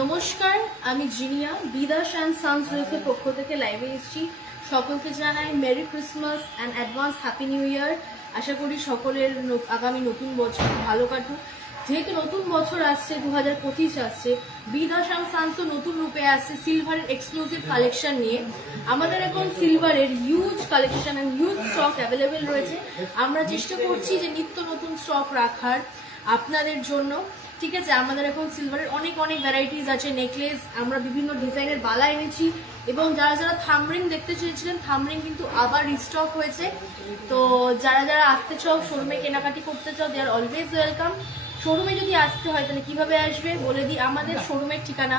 নমস্কার, আমি Jinia বিদাস and Sans ওয়েভের পক্ষ থেকে লাইভে এসেছি। সকলকে জানাই merry Christmas and advance happy new year. আশা করি সকলের আগামী নতুন বছর ভালো কাটুক। যেহেতু নতুন বছর আসছে, 2025 আসছে, বিদাস অ্যান্ড সানস নতুন রূপে আসছে সিলভারের এক্সক্লুসিভ কালেকশন নিয়ে। আমাদের এখন সিলভারের huge collection and huge stock available রয়েছে। আমরা চেষ্টা করছি যে নিত্য নতুন স্টক রাখার আপনাদের জন্য। ঠিক আছে, আমাদের এখন সিলভারের অনেক অনেক ভ্যারাইটিস আছে। নেকলেস, আমরা বিভিন্ন ডিজাইনের বালা এনেছি, এবং যারা যারা থামরিং দেখতে চেয়েছিলেন, থামরিং কিন্তু আবার রিস্টক হয়েছে। তো যারা যারা আসতে চাও, শোরুমে কেনাকাটি করতে চাও, দে আর অলওয়েজ ওয়েলকাম। শোরুমে যদি আসতে হয় তাহলে কিভাবে আসবে বলে দিই। আমাদের শোরুমের ঠিকানা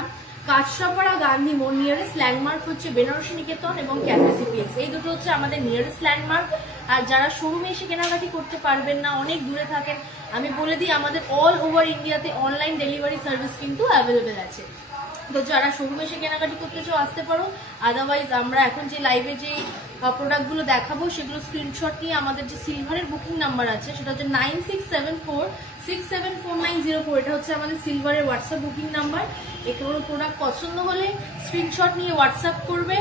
কাঁচরাপাড়া গান্ধী মোড়, নিয়ারেস্ট ল্যান্ডমার্ক হচ্ছে বেনারসি নিকেতন এবং ক্যাফে সিপিএস। এই দুটো হচ্ছে আমাদের নিয়ারেস্ট ল্যান্ডমার্ক। আর যারা শোরুমে এসে কেনাকাটি করতে পারবেন না, অনেক দূরে থাকেন, আমি বলে দিই আমাদের অল ওভার ইন্ডিয়াতে অনলাইন ডেলিভারি সার্ভিস কিন্তু অ্যাভেলেবেল আছে। তো যারা শোরুমে এসে কেনাকাটি করতে চাও আসতে পারো। আদারওয়াইজ আমরা এখন যে লাইভে যে প্রোডাক্টগুলো দেখাবো সেগুলো স্ক্রিনশট নিয়ে আমাদের যে সিলভারের বুকিং নাম্বার আছে সেটা হচ্ছে 9674674904। এটা হচ্ছে আমাদের সিলভারের হোয়াটসঅ্যাপ বুকিং নাম্বার। এগুলো প্রোডাক্ট পছন্দ হলে স্ক্রিনশট নিয়ে হোয়াটসঅ্যাপ করবে,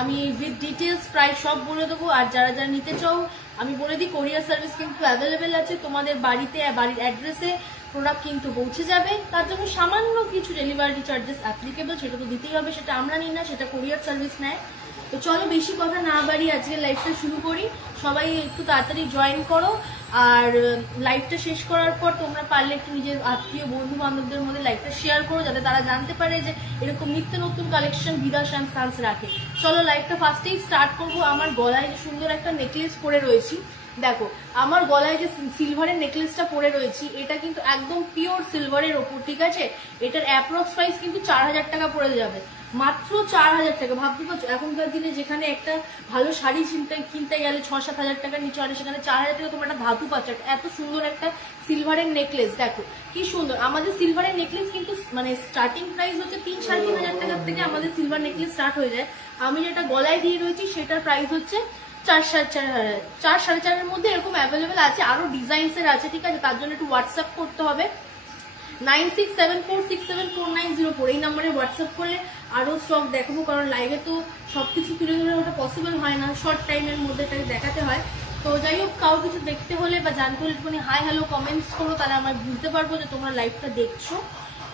আমি উইথ ডিটেলস প্রায় সব বলে দেবো। আর যারা যারা নিতে চাও আমি বলে দিই কোরিয়ার সার্ভিস কিন্তু অ্যাভেলেবেল আছে। তোমাদের বাড়িতে, বাড়ির অ্যাড্রেসে প্রোডাক্ট কিন্তু পৌঁছে যাবে। তার জন্য সামান্য কিছু ডেলিভারি চার্জেস অ্যাপ্লিকেবল, সেটা তো দিতেই হবে। সেটা আমরা নিই না, সেটা কোরিয়ার সার্ভিস নেয়। তো চলো বেশি কথা না বাড়িয়ে আজকে লাইভটা শুরু করি। সবাই একটু তাড়াতাড়ি জয়েন করো। আর লাইভটা শেষ করার পর তোমরা পারলে একটু নিজের আত্মীয় বন্ধু বান্ধবদের মধ্যে লাইভটা শেয়ার করো, যাতে তারা জানতে পারে যে এরকম নিত্য নতুন কালেকশন বিদাস অ্যান্ড সানস রাখে। চলো লাইভটা ফার্স্টেই স্টার্ট করবো। আমার গলায় যে সুন্দর একটা নেকলেস পরে রয়েছি, দেখো আমার গলায় যে সিলভারের নেকলেসটা পরে রয়েছি, এটা কিন্তু একদম পিওর সিলভারের ওপর। ঠিক আছে, এটার অ্যাপ্রক্স প্রাইস কিন্তু 4000 টাকা পড়ে যাবে, মাত্র 4000 টাকা। ভাবতে পারছো এখনকার দিনে যেখানে একটা ভালো শাড়ি কিনতে গেলে 6-7 হাজার টাকার নিচে অনেক, সেখানে 4000 টাকা তোমার একটা ধাতু পাচ্ছ। এত সুন্দর একটা সিলভারের নেকলেস, দেখো কি সুন্দর। আমাদের সিলভারের নেকলেস কিন্তু মানে স্টার্টিং প্রাইস হচ্ছে 3-3.5 হাজার টাকার থেকে আমাদের সিলভার নেকলেস স্টার্ট হয়ে যায়। আমি যেটা গলায় দিয়ে রয়েছি সেটার প্রাইস হচ্ছে 4-4.5 মধ্যে এরকম অ্যাভেলেবেল আছে। আরো ডিজাইনস এর আছে। ঠিক আছে, তার জন্য একটু হোয়াটসঅ্যাপ করতে হবে। 9674674904 এই নাম্বারে হোয়াটসঅ্যাপ করলে আরো স্টক দেখাবো, কারণ লাইভে তো সবকিছু তুলে ধরে ওটা পসিবল হয় না, শর্ট টাইমের মধ্যে এটাকে দেখাতে হয়। তো যাই হোক, কাউ কিছু দেখতে হলে বা জানতে হলে একটুখানি হাই হ্যালো কমেন্টস করো, তাহলে আমরা বুঝতে পারবো যে তোমরা লাইভটা দেখছো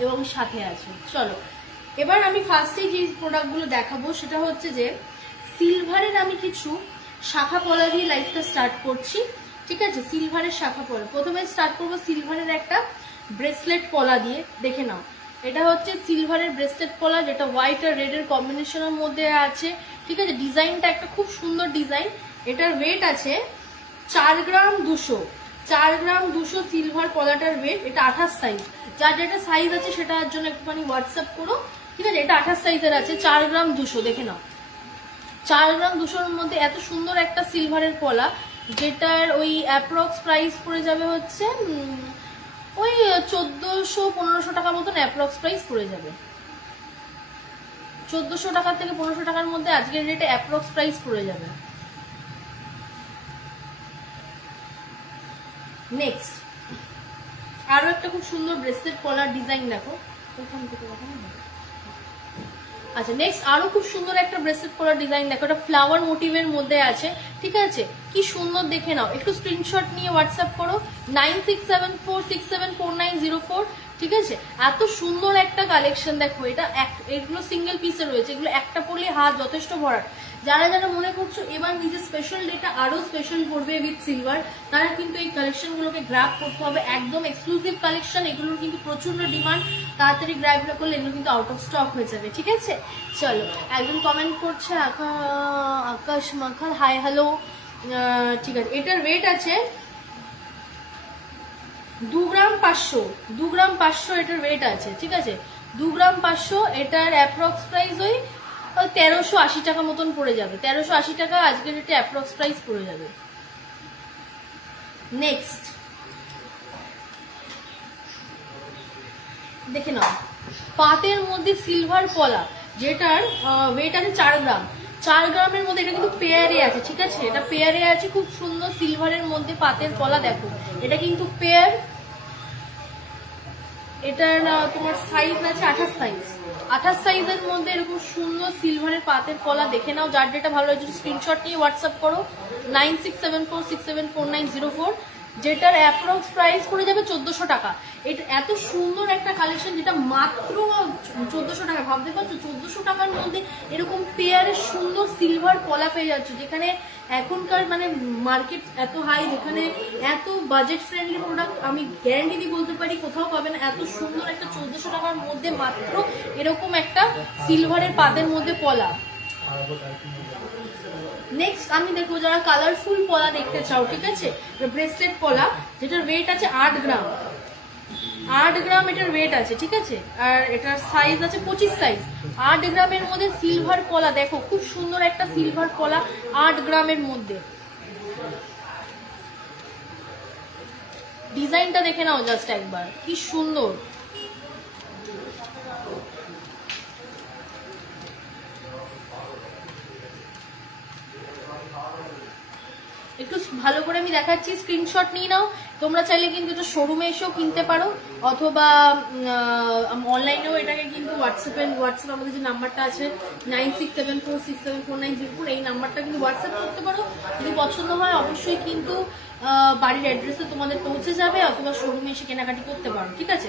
এবং সাথে আছো। চলো এবার আমি ফার্স্টে যে প্রোডাক্টগুলো দেখাবো সেটা হচ্ছে যে সিলভারের আমি কিছু শাখা পলা দিয়ে লাইভটা স্টার্ট করছি। ঠিক আছে, সিলভারের শাখা পলা প্রথমে স্টার্ট করবো। সিলভারের একটা ব্রেসলেট পলা দিয়ে, দেখে নাও। এটা হচ্ছে সিলভারের ব্রেসলেট পলা, যেটা হোয়াইট আর রেড এর কম্বিনেশনের মধ্যে আছে। ঠিক আছে, ডিজাইনটা একটা খুব সুন্দর ডিজাইন। এটার ওয়েট আছে 4 গ্রাম 200। 4 গ্রাম 200 সিলভার পলাটার ওয়েট। এটা 28 সাইজ। যার যেটা সাইজ আছে সেটার জন্য একটুখানি হোয়াটসঅ্যাপ করো। ঠিক আছে, এটা 28 সাইজের আছে, 4 গ্রাম 200। দেখে নাও, 4 গ্রাম 200-র মধ্যে এত সুন্দর একটা সিলভারের পলা, যেটার ওই অ্যাপ্রক্স প্রাইস পড়ে যাবে হচ্ছে ওই 1400-1500 টাকার মতন অ্যাপ্রক্স প্রাইস পড়ে যাবে। 1400 টাকা থেকে 1500 টাকার মধ্যে আজকের রেটে অ্যাপ্রক্স প্রাইস পড়ে যাবে। নেক্সট আরো একটা খুব সুন্দর ব্রেসলেট পলার ডিজাইন দেখো। আচ্ছা, নেক্সট আরো খুব সুন্দর একটা ব্রেসলেট পলার ডিজাইন দেখো। এটা ফ্লাওয়ার মোটিভের মধ্যে আছে। ঠিক আছে, কি সুন্দর, দেখে নাও। একটু স্ক্রিনশট নিয়ে হোয়াটসঅ্যাপ করো 9674674904। ঠিক আছে, এত সুন্দর একটা কালেকশন দেখো। এগুলো সিঙ্গেল পিসে রয়েছে, এগুলো একটা পরলে হাত যথেষ্ট ভরার। যারা যারা মনে করছো এবার নিজের স্পেশাল ডেটা আরো স্পেশাল করবে উইথ সিলভার, তারা কিন্তু এই কালেকশন গুলোকে গ্র্যাব করতে হবে। একদম এক্সক্লুসিভ কালেকশন, এগুলোর কিন্তু প্রচন্ড ডিমান্ড। তাড়াতাড়ি গ্র্যাব না করলে এগুলো কিন্তু আউট অফ স্টক হয়ে যাবে। ঠিক আছে, চলো একজন কমেন্ট করছে আকাশ মাখাল, হাই হ্যালো। ঠিক আছে, এটার ওয়েট আছে 2 গ্রাম 500, 2 গ্রাম 500 এটার ওয়েট আছে, ঠিক আছে। 2 গ্রাম 500 এটার অ্যাপ্রক্স প্রাইস ওই 1380 টাকা মতন পড়ে যাবে। 1380 টাকা আজকের রেটে অ্যাপ্রক্স প্রাইস পড়ে যাবে। নেক্সট দেখে নাও, পাতের মধ্যে সিলভার পলা, যেটার ওয়েট আছে 4 গ্রাম। 4 গ্রামের মধ্যে এটা কিন্তু পেয়ারে আছে, ঠিক আছে। এটা পেয়ারে আছে, খুব সুন্দর সিলভারের মধ্যে পাতের পলা। দেখো এটা কিন্তু পেয়ার। এটার তোমার সাইজ আছে 28 সাইজ। 28 সাইজের মধ্যে এরকম সুন্দর সিলভারের পাতের পলা। দেখে নাও, যার যেটা ভালো লাগে স্ক্রিনশট নিয়ে হোয়াটসঅ্যাপ করো 9674674904, যেটার অ্যাপ্রক্স প্রাইস পড়ে যাবে 1400 টাকা। এটা এত সুন্দর একটা কালেকশন যেটা মাত্র 1400 টাকা। ভাবতে পারছো 1400 টাকার মধ্যে এরকম পেয়ারের সুন্দর সিলভার পলা পেয়ে যাচ্ছে, যেখানে এখনকার মানে মার্কেট এত হাই, যেখানে এত বাজেট ফ্রেন্ডলি প্রোডাক্ট আমি গ্যারান্টি দিয়ে বলতে পারি কোথাও পাবে না। এত সুন্দর একটা 1400 টাকার মধ্যে মাত্র এরকম একটা সিলভারের পাতের মধ্যে পলা। নেক্সট আমি দেখবো যারা কালারফুল পলা দেখতে চাও, ঠিক আছে, ব্রেসলেট পলা, যেটার ওয়েট আছে 8 গ্রাম। 8 গ্রাম এটার ওয়েট আছে, ঠিক আছে। আর এটার সাইজ আছে 25 সাইজ। 8 গ্রামের মধ্যে সিলভার পলা, দেখো খুব সুন্দর একটা সিলভার পলা 8 গ্রামের মধ্যে। ডিজাইনটা দেখে নাও জাস্ট একবার, কি সুন্দর। একটু ভালো করে আমি দেখাচ্ছি, স্ক্রিনশট নিয়ে নাও। তোমরা চাইলে কিন্তু এটা শোরুমে এসেও কিনতে পারো, অথবা অনলাইনেও এটাকে কিন্তু হোয়াটসঅ্যাপ আমাদের যে নাম্বারটা আছে 9674674904, এই নাম্বারটা কিন্তু হোয়াটসঅ্যাপ করতে পারো। যদি পছন্দ হয় অবশ্যই কিন্তু বাড়ির অ্যাড্রেসে তোমাদের পৌঁছে যাবে, অথবা শোরুমে এসে কেনাকাটি করতে পারো, ঠিক আছে।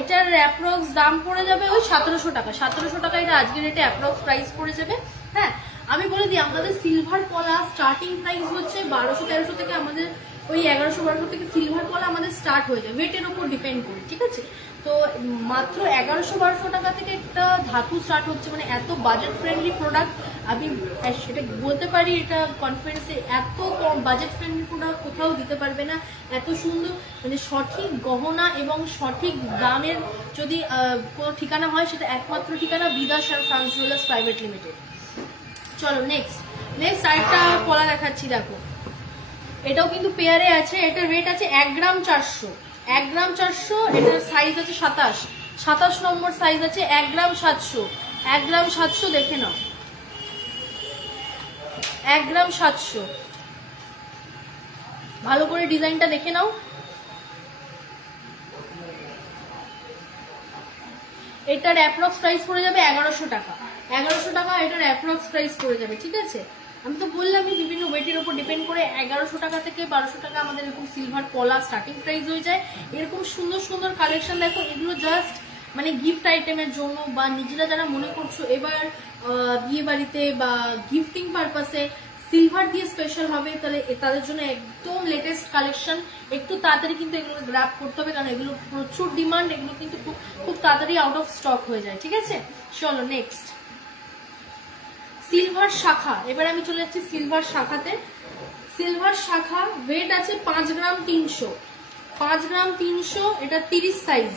এটার অ্যাপ্রক্স দাম পড়ে যাবে ওই 1700 টাকা। 1700 টাকা এটা আজকের রেটে অ্যাপ্রক্স প্রাইস পড়ে যাবে। হ্যাঁ, আমি বলে দিই আমাদের সিলভার পলা স্টার্টিং প্রাইস হচ্ছে 1200-1300 থেকে, আমাদের ওই 1100-1200 থেকে সিলভার পলা আমাদের স্টার্ট হয়ে যায়, ওয়েটের উপর ডিপেন্ড করে, ঠিক আছে। তো মাত্র 1100-1200 টাকা থেকে একটা ধাতু স্টার্ট হচ্ছে, মানে এত বাজেট ফ্রেন্ডলি প্রোডাক্ট আমি সেটা বলতে পারি, এটা কনফিডেন্সে এত কম বাজেট ফ্রেন্ডলি প্রোডাক্ট কোথাও দিতে পারবে না। এত সুন্দর মানে সঠিক গহনা এবং সঠিক দামের যদি কোনো ঠিকানা হয়, সেটা একমাত্র ঠিকানা Bidas and sons jewellers private limited. চলো নেক্সট আরেকটা পলা দেখাচ্ছি। দেখো এটাও কিন্তু পেয়ারে আছে। এটার রেট আছে 1 গ্রাম 400। 1 গ্রাম 400, এটার সাইজ আছে 27 নম্বর সাইজ আছে। 1 গ্রাম 700, 1 গ্রাম 700 দেখে নাও, 1 গ্রাম 700। ভালো করে ডিজাইনটা দেখে নাও। এটার অ্যাপ্রক্স প্রাইস পড়ে যাবে 1100 টাকা। 1100 টাকা এটার অ্যাপ্রক্স প্রাইস পড়ে যাবে, ঠিক আছে। আমি তো বললামই বিভিন্ন ওয়েটের উপর ডিপেন্ড করে 1100 টাকা থেকে 1200 টাকা আমাদের এরকম সিলভার পলা স্টার্টিং প্রাইস হয়ে যায়। এরকম সুন্দর সুন্দর কালেকশন দেখো, এগুলো জাস্ট মানে গিফট আইটেমের জন্য, বা নিজেরা যারা মনে করছো এবার বিয়ে বাড়িতে বা গিফটিং পারপাসে সিলভার দিয়ে স্পেশাল হবে, তাহলে তাদের জন্য একদম লেটেস্ট কালেকশন। একটু তাড়াতাড়ি কিন্তু এগুলো গ্র্যাব করতে হবে, কারণ এগুলো প্রচুর ডিমান্ড, এগুলো কিন্তু খুব তাড়াতাড়ি আউট অফ স্টক হয়ে যায়, ঠিক আছে। চলো নেক্সট সিলভার শাখা। এবার আমি চলে যাচ্ছি সিলভার শাখাতে। সিলভার শাখা ওয়েট আছে 5 গ্রাম 300। 5 গ্রাম 300, এটা 30 সাইজ।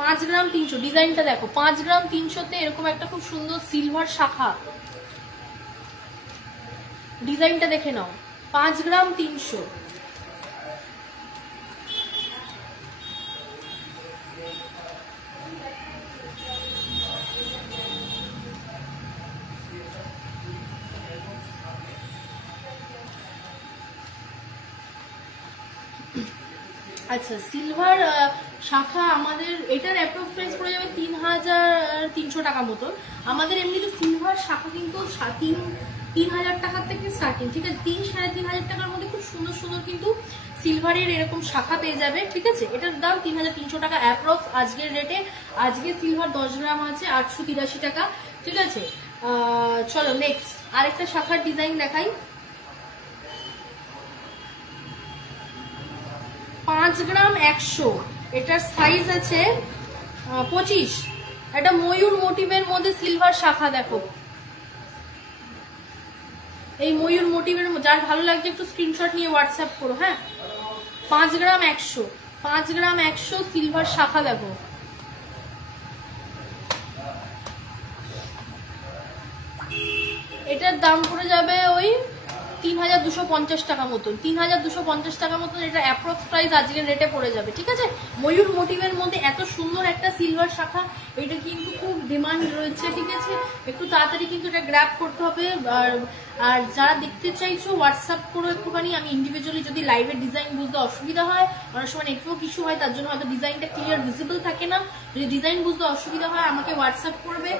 5 গ্রাম 300, ডিজাইনটা দেখো, 5 গ্রাম 300-তে এরকম একটা খুব সুন্দর সিলভার শাখা। ডিজাইনটা দেখে নাও, 5 গ্রাম 300। আচ্ছা, সিলভার শাখা আমাদের এটার অ্যাপ্রক্স প্রাইস পড়ে যাবে 3300 টাকা মতো। আমাদের এমনিতে সিলভার শাখা কিন্তু 3000 টাকার থেকে স্টার্টিং, ঠিক আছে। 3-3500 টাকার মধ্যে খুব সুন্দর সুন্দর কিন্তু সিলভারের এরকম শাখা পেয়ে যাবে, ঠিক আছে। এটার দাম 3300 টাকা অ্যাপ্রক্স আজকের রেটে। আজকে সিলভার 10 গ্রাম আছে 883 টাকা, ঠিক আছে। চলো নেক্সট আরেকটা শাখার ডিজাইন দেখাই। 5 গ্রাম 100, এটার সাইজ আছে 25। এটা ময়ূর মোটিভের মধ্যে সিলভার শাখা, দেখো এই ময়ূর মোটিভের, যার ভালো লাগছে একটু স্ক্রিনশট নিয়ে হোয়াটসঅ্যাপ করো। হ্যাঁ, 5 গ্রাম 100, 5 গ্রাম 100 সিলভার শাখা দেখো, এটার দাম পড়ে যাবে ওই 3250 টাকা মতন, 3250 টাকা মতন এটা অ্যাপ্রক্স প্রাইস আজকের রেটে পড়ে যাবে। ঠিক আছে, ময়ূর মোটিভের মধ্যে এত সুন্দর একটা সিলভার শাখা, এটা কিন্তু খুব ডিমান্ড রয়েছে। ঠিক আছে, একটু তাড়াতাড়ি কিন্তু এটা গ্র্যাব করতে হবে। আর যারা দেখতে চাইছো হোয়াটসঅ্যাপ করো একটুখানি, আমি ইন্ডিভিজুয়ালি যদি লাইভের ডিজাইন বুঝতে অসুবিধা হয়, অনেক সময় নেটওয়ার্ক ইস্যু হয়, তার জন্য হয়তো ডিজাইনটা ক্লিয়ার ভিজিবল থাকে না, যদি ডিজাইন বুঝতে অসুবিধা হয় আমাকে হোয়াটসঅ্যাপ করবে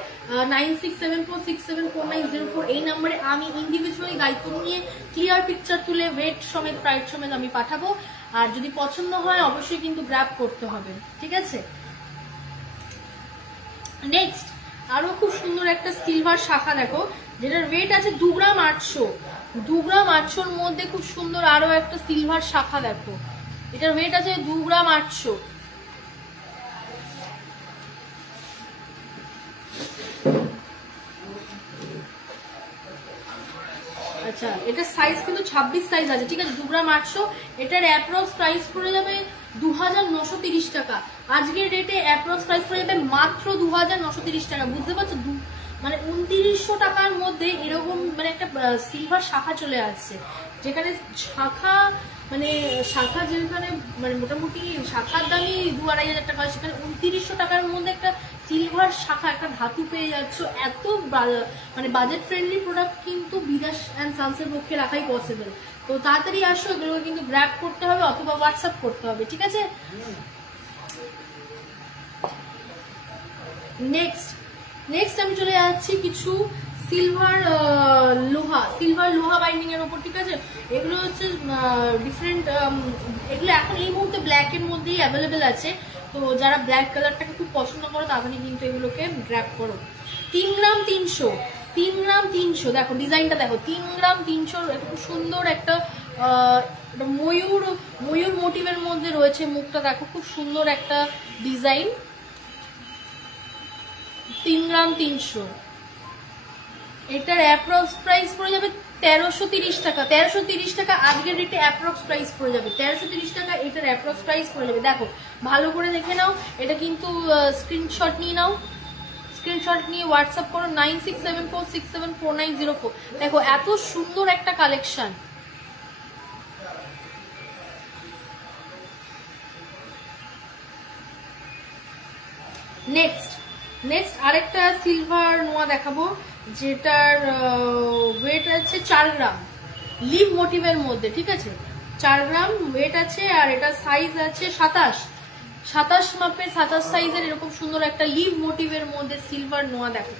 9674674904 এই নাম্বারে। আমি ইন্ডিভিজুয়ালি দায়িত্ব নিয়ে ক্লিয়ার পিকচার তুলে ওয়েট সমেত প্রাইস সমেত আমি পাঠাবো। আর যদি পছন্দ হয় অবশ্যই কিন্তু গ্র্যাব করতে হবে। ঠিক আছে, নেক্সট আরো খুব সুন্দর একটা সিলভার শাখা দেখো, যেটার ওয়েট আছে 2 গ্রাম 800, 2 গ্রাম 800 মধ্যে খুব সুন্দর আরো একটা সিলভার শাখা দেখো, এটার ওয়েট আছে 2 গ্রাম 800। আচ্ছা, এটা সাইজ কিন্তু 26 সাইজ আছে। ঠিক আছে, 2 গ্রাম 800, এটার অ্যাপ্রক্স প্রাইস পড়ে যাবে 2930 টাকা। আজকের রেটে অ্যাপ্রক্স প্রাইস পড়ে যাবে মাত্র 2930 টাকা। বুঝতে পারছো, মানে 2900 টাকার মধ্যে এরকম মানে একটা সিলভার শাখা চলে আসছে, যেখানে শাখা মানে শাখা যেখানে মানে মোটামুটি শাখার দামই 2-2500 টাকা, সেখানে 2900 টাকার মধ্যে একটা সিলভার শাখা, একটা ধাতু পেয়ে যাচ্ছ। এত মানে বাজেট ফ্রেন্ডলি প্রোডাক্ট কিন্তু বিদাস অ্যান্ড সানসের পক্ষে রাখাই পসিবল। তো তাড়াতাড়ি আসো, এগুলো কিন্তু গ্র্যাব করতে হবে অথবা হোয়াটসঅ্যাপ করতে হবে। ঠিক আছে, নেক্সট আমি চলে যাচ্ছি কিছু সিলভার লোহা বাইন্ডিং এর উপর। ঠিক আছে, এগুলো হচ্ছে ডিফারেন্ট, এগুলো এখন এই মুহূর্তে ব্ল্যাক এর মধ্যেই অ্যাভেলেবেল আছে। তো যারা ব্ল্যাক কালারটাকে খুব পছন্দ করো তাড়াতাড়ি কিন্তু এগুলোকে গ্র্যাব করো। 3 গ্রাম 300 দেখো ডিজাইনটা দেখো, 3 গ্রাম 300, এটা খুব সুন্দর একটা ময়ূর মোটিভের মধ্যে রয়েছে, মুখটা দেখো খুব সুন্দর একটা ডিজাইন। 3 গ্রাম 300, এটার অ্যাপ্রক্স প্রাইস পড়ে যাবে 1330 টাকা। 1330 টাকা আজকের রেটে অ্যাপ্রক্স প্রাইস পড়ে যাবে 1330 টাকা, এটার অ্যাপ্রক্স প্রাইস পড়ে যাবে। দেখো ভালো করে দেখে নাও, এটা কিন্তু স্ক্রিনশট নিয়ে নাও, স্ক্রিনশট নিয়ে হোয়াটসঅ্যাপ করো 9674674904। দেখো এত সুন্দর একটা কালেকশন। নেক্সট আরেকটা সিলভার নোয়া দেখাবো, যেটার ওয়েট আছে 4 গ্রাম, লিভ মোটিভের মধ্যে। ঠিক আছে, 4 গ্রাম ওয়েট আছে, আর এটা সাইজ আছে 27 মাপের, 27 সাইজের এরকম সুন্দর একটা লিভ মোটিভের মধ্যে সিলভার নোয়া দেখো।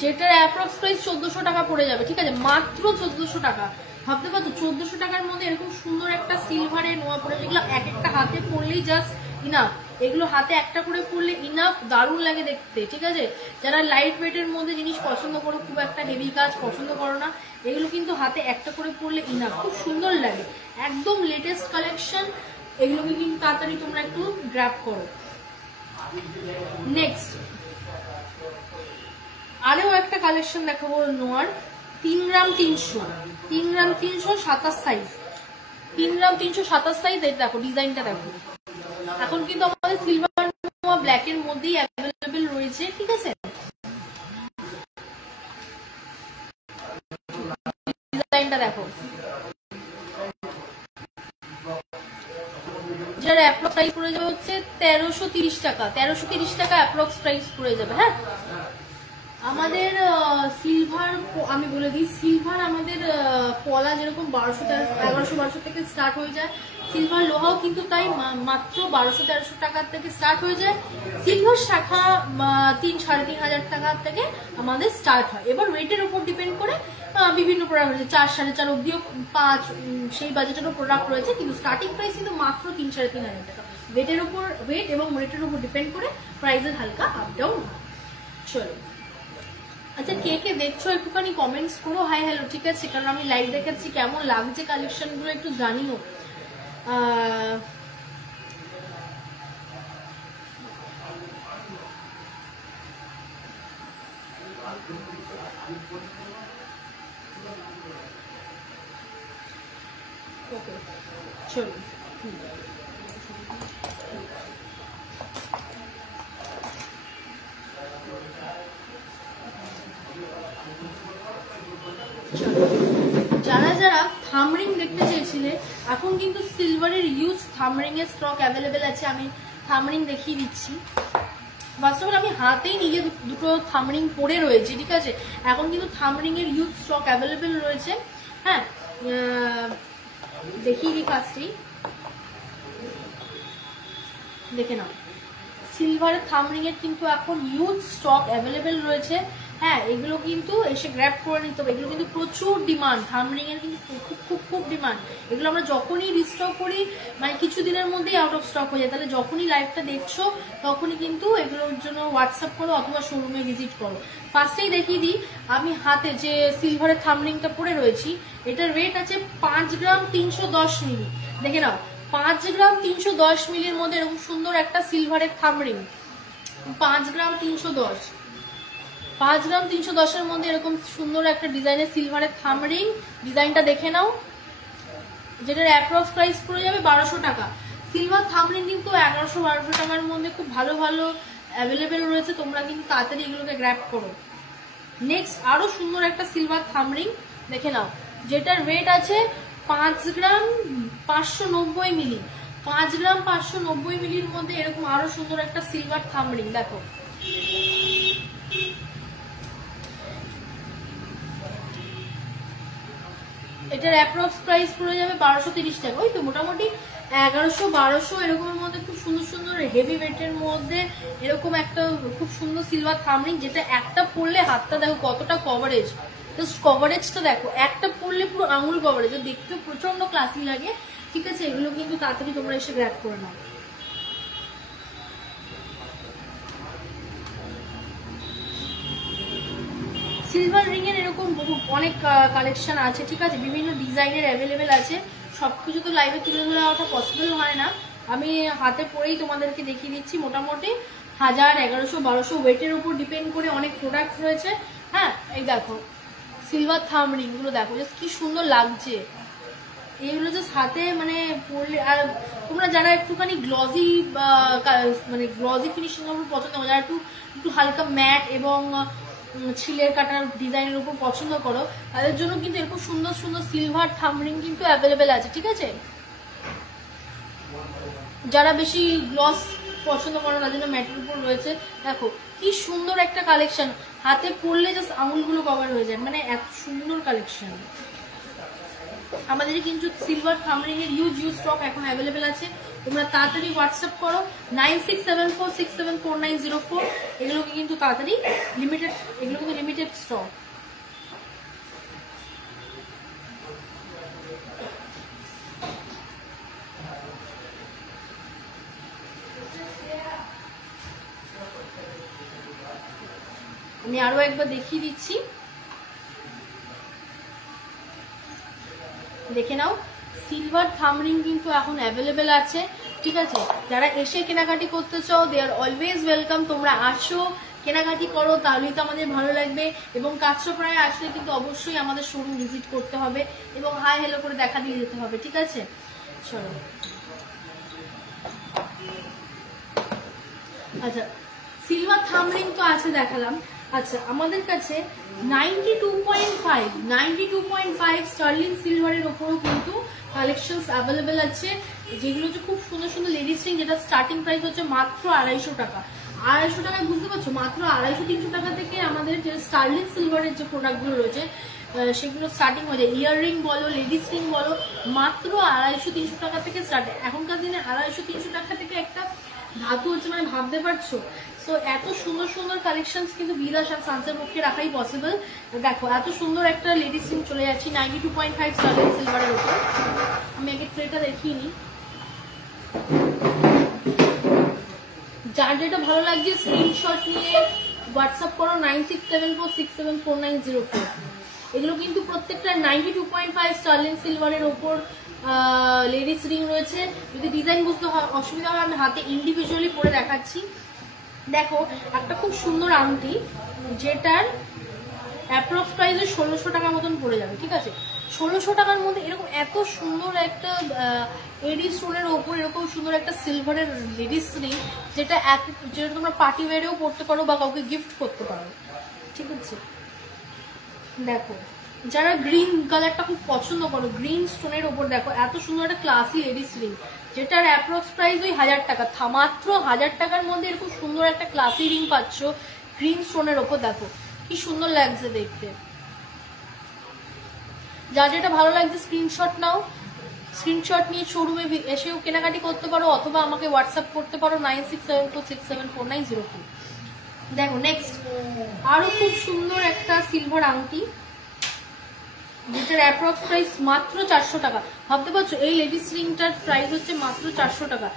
যেটার অ্যাপ্রক্স প্রাইস 1400 টাকা পড়ে যাবে। ঠিক আছে, মাত্র 1400 টাকা। ভাবতে পারছো 1400 টাকার মধ্যে এরকম সুন্দর একটা সিলভারের নোয়া পড়ে, যেগুলো এক একটা হাতে পড়লেই জাস্ট ইনাফ, এগুলো হাতে একটা করে পড়লে ইনাফ, দারুণ লাগে দেখতে। ঠিক আছে, যারা লাইট ওয়েটের মধ্যে জিনিস পছন্দ করো, খুব একটা হেভি কাজ পছন্দ করো না, এগুলো কিন্তু হাতে একটা করে পড়লে ইনাফ, খুব সুন্দর লাগে, একদম লেটেস্ট কালেকশন। এগুলোকে কিন্তু তাড়াতাড়ি তোমরা একটু গ্র্যাব করো। নেক্সট আরও একটা কালেকশন দেখাবো নোয়ার, 3 গ্রাম 300, 27 সাইজ, 3 গ্রাম 27 সাইজ। এই দেখো ডিজাইনটা দেখো, এখন কিন্তু আমাদের সিলভার নোয়া ব্ল্যাক এর মধ্যেই অ্যাভেলেবেল রয়েছে। ঠিক আছে, ডিজাইনটা দেখো, যার অ্যাপ্রক্স প্রাইস পড়ে যাবে হচ্ছে 1330 টাকা। 1330 টাকা অ্যাপ্রক্স প্রাইস পড়ে যাবে। হ্যাঁ, আমাদের সিলভার আমি বলে দিই, সিলভার আমাদের পলা যেরকম 1100-1200 থেকে স্টার্ট হয়ে যায়, সিলভার লোহাও কিন্তু তাই মাত্র 1200-1300 টাকার থেকে স্টার্ট হয়ে যায়। সিলভার শাখা 3-3,500 টাকার থেকে আমাদের স্টার্ট হয়। এবার ওয়েটের উপর ডিপেন্ড করে বিভিন্ন প্রোডাক্ট রয়েছে, 4-4.5 অব্দিও 5 সেই বাজেটেরও প্রোডাক্ট রয়েছে, কিন্তু স্টার্টিং প্রাইস কিন্তু মাত্র 3-3,500 টাকা। ওয়েটের উপর ওয়েট এবং রেটের উপর ডিপেন্ড করে প্রাইসের হালকা আপ ডাউন হয়। চলো, আচ্ছা কে কে দেখছো একটুখানি কমেন্টস করো, হাই হ্যালো। ঠিক আছে, কারণ আমি লাইভ দেখাচ্ছি, কেমন লাগছে কালেকশন গুলো একটু জানিও। যারা যারা থামরিং দেখতে চেয়েছিলে, এখন কিন্তু সিলভারের ইউজ থামরিং এর স্টক অ্যাভেলেবেল আছে। আমি থামরিং দেখিয়ে দিচ্ছি। ফার্স্ট অফ অল আমি হাতেই নিজে দুটো থামরিং পরে রয়েছে, ঠিক আছে। এখন কিন্তু থামরিং এর ইউজ স্টক অ্যাভেলেবেল রয়েছে। হ্যাঁ, দেখিয়ে দিই কাজটি, দেখে নাও। সিলভারের থামরিং এর কিন্তু এখন ইউজ স্টক অ্যাভেলেবেল রয়েছে। হ্যাঁ, এগুলো কিন্তু এসে গ্র্যাব করে নিতে হবে। এগুলো কিন্তু প্রচুর ডিমান্ড, থামরিং এর কিন্তু খুব খুব খুব ডিমান্ড। এগুলো আমরা যখনই রিস্টক করি মানে কিছু দিনের মধ্যেই আউট অফ স্টক হয়ে যায়। তাহলে যখনই লাইভটা দেখছো তখনই কিন্তু এগুলোর জন্য হোয়াটসঅ্যাপ করো অথবা শোরুমে ভিজিট করো। ফার্স্টেই দেখিয়ে দিই, আমি হাতে যে সিলভারের থামরিংটা পরে রয়েছি, এটার রেট আছে 5 গ্রাম 310 মিলি। দেখে নাও, 5 গ্রাম 310 মিলির মধ্যে এরকম সুন্দর একটা সিলভারের থামরিং। 5 গ্রাম 310, 5 গ্রাম 310-এর মধ্যে এরকম সুন্দর একটা ডিজাইনের সিলভারের থামরিং। ডিজাইনটা দেখে নাও, যেটার অ্যাপ্রক্স প্রাইস পড়ে যাবে 1200 টাকা। সিলভার থামরিং কিন্তু 1100-1200 টাকার মধ্যে খুব ভালো ভালো অ্যাভেলেবেল রয়েছে। তোমরা কিন্তু তাড়াতাড়ি এগুলোকে গ্র্যাব করো। নেক্সট আরো সুন্দর একটা সিলভার থামরিং দেখে নাও, যেটার রেট আছে 5 গ্রাম 590 মিলি। 5 গ্রাম 590 মিলির মধ্যে এরকম আরো সুন্দর একটা সিলভার থামরিং। দেখো, এটার অ্যাপ্রক্স প্রাইস পড়ে যাবে 1230 টাকা। ওই তো মোটামুটি 1100-1200 এরকমের মধ্যে খুব সুন্দর সুন্দর হেভি ওয়েটের মধ্যে এরকম একটা খুব সুন্দর সিলভার থামরিং, যেটা একটা পরলে হাতটা দেখো কতটা কভারেজ। জাস্ট কভারেজটা দেখো, একটা পরলে পুরো আঙুল কভারেজ, দেখতে প্রচন্ড ক্লাসি লাগে, ঠিক আছে। এগুলো কিন্তু তাড়াতাড়ি তোমরা এসে গ্র্যাব করে নাও। সিলভার রিং এর এরকম অনেক কালেকশন আছে, ঠিক আছে। বিভিন্ন ডিজাইনের অ্যাভেলেবেল আছে। সবকিছু তো লাইভে তুলে ধরাটা পসিবল হয় না, আমি হাতে পরেই তোমাদেরকে দেখিয়ে দিচ্ছি। মোটামুটি 1000, 1100-1200 ওয়েটের উপর ডিপেন্ড করে অনেক প্রোডাক্ট রয়েছে। হ্যাঁ, এই দেখো সিলভার থামরিং গুলো দেখো, জাস্ট কি সুন্দর লাগছে। এইগুলো জাস্ট হাতে মানে পরলে, আর তোমরা যারা একটুখানি গ্লজি মানে গ্লজি ফিনিশিং এর উপর পছন্দ করো, যারা একটু হালকা ম্যাট এবং ছিলের কাটার ডিজাইনের উপর পছন্দ করো, তাদের জন্য কিন্তু এরকম সুন্দর সুন্দর সিলভার থামরিং কিন্তু অ্যাভেলেবেল আছে, ঠিক আছে। যারা বেশি গ্লস পছন্দ করো তাদের জন্য ম্যাটের উপর রয়েছে। দেখো কি সুন্দর একটা কালেকশন, হাতে পরলে জাস্ট আঙুলগুলো কভার হয়ে যায়, মানে এত সুন্দর কালেকশন। আমাদের কিন্তু সিলভার থামরিং এর ইউজ স্টক এখন অ্যাভেলেবেল আছে। তোমরা তাড়াতাড়ি হোয়াটসঅ্যাপ করো 9674674904। এগুলোকে কিন্তু তাড়াতাড়ি লিমিটেড, এগুলো কিন্তু লিমিটেড স্টক। আমি আরো একবার দেখিয়ে দিচ্ছি, দেখে নাও। সিলভার থামরিং কিন্তু এখন অ্যাভেলেবেল আছে, ঠিক আছে। যারা এসে কেনাকাটি করতে চাও, দে আর অলওয়েজ ওয়েলকাম। তোমরা আসো, কেনাকাটি করো, তাহলেই তো আমাদের ভালো লাগবে। এবং কাঁচরাপাড়ায় আসলে কিন্তু অবশ্যই আমাদের শোরুম ভিজিট করতে হবে এবং হাই হ্যালো করে দেখা দিয়ে যেতে হবে, ঠিক আছে। চলো, আচ্ছা সিলভার থামরিং তো আছে দেখালাম। আচ্ছা, আমাদের কাছে 92.5 স্টার্লিং সিলভারের ওপরও কিন্তু কালেকশনস অ্যাভেলেবেল আছে, যেগুলো হচ্ছে খুব সুন্দর সুন্দর লেডিস রিং, যেটা স্টার্টিং প্রাইস হচ্ছে মাত্র 250 টাকা। 250 টাকায় বুঝতে পারছো, মাত্র 250-300 টাকা থেকে আমাদের যে স্টার্লিং সিলভারের যে প্রোডাক্টগুলো রয়েছে সেগুলো স্টার্টিং হয়ে যায়। ইয়াররিং বলো, লেডিস রিং বলো, মাত্র 250-300 টাকা থেকে স্টার্ট। এখনকার দিনে 250-300 টাকা থেকে একটা ধাতু হচ্ছে, মানে ভাবতে পারছো। সো এত সুন্দর সুন্দর কালেকশন কিন্তু বিলাস আর সানসের পক্ষে রাখাই পসিবল। দেখো এত সুন্দর একটা লেডিস রিং চলে যাচ্ছি 92.5 স্টার্লিং সিলভারের উপর। আমি আগে ট্রেটা দেখিয়ে নিই। যার যেটা ভালো লাগছে স্ক্রিনশট নিয়ে হোয়াটসঅ্যাপ করো 9674674904। এগুলো কিন্তু প্রত্যেকটা 92.5 স্টার্লিং সিলভারের ওপর লেডিস রিং রয়েছে। যদি ডিজাইন বুঝতে অসুবিধা হয় আমি হাতে ইন্ডিভিজুয়ালি পরে দেখাচ্ছি। দেখো একটা খুব সুন্দর আংটি, যেটার অ্যাপ্রক্স প্রাইসে 1600 টাকা মতন পড়ে যাবে, ঠিক আছে। 1600 টাকার মধ্যে এরকম এত সুন্দর একটা এডি স্টোনের ওপর এরকম সুন্দর একটা সিলভারের লেডিস রিং, যেটা তোমরা পার্টি ওয়ারেও পরতে পারো বা কাউকে গিফট করতে পারো। ঠিক আছে, দেখো যারা গ্রিন কালারটা খুব পছন্দ করো, গ্রিন স্টোনের ওপর দেখো এত সুন্দর একটা ক্লাসি লেডিস রিং, যেটার অ্যাপ্রক্স প্রাইস ওই 1000 টাকা। মাত্র 1000 টাকার মধ্যে এরকম সুন্দর একটা ক্লাসি রিং পাচ্ছ গ্রিন স্টোনের ওপর। দেখো কি সুন্দর লাগছে দেখতে। যা যেটা ভালো লাগছে স্ক্রিনশট নাও, স্ক্রিনশট নিয়ে শোরুমে এসেও কেনাকাটি করতে পারো, অথবা আমাকে হোয়াটসঅ্যাপ করতে পারো 9674674902। দেখো নেক্সট আরো খুব সুন্দর একটা সিলভার আংটি, যেটার অ্যাপ্রক্স প্রাইস মাত্র 400 টাকা। ভাবতে পারছো এই লেডিস রিংটার প্রাইস হচ্ছে মাত্র 400 টাকা।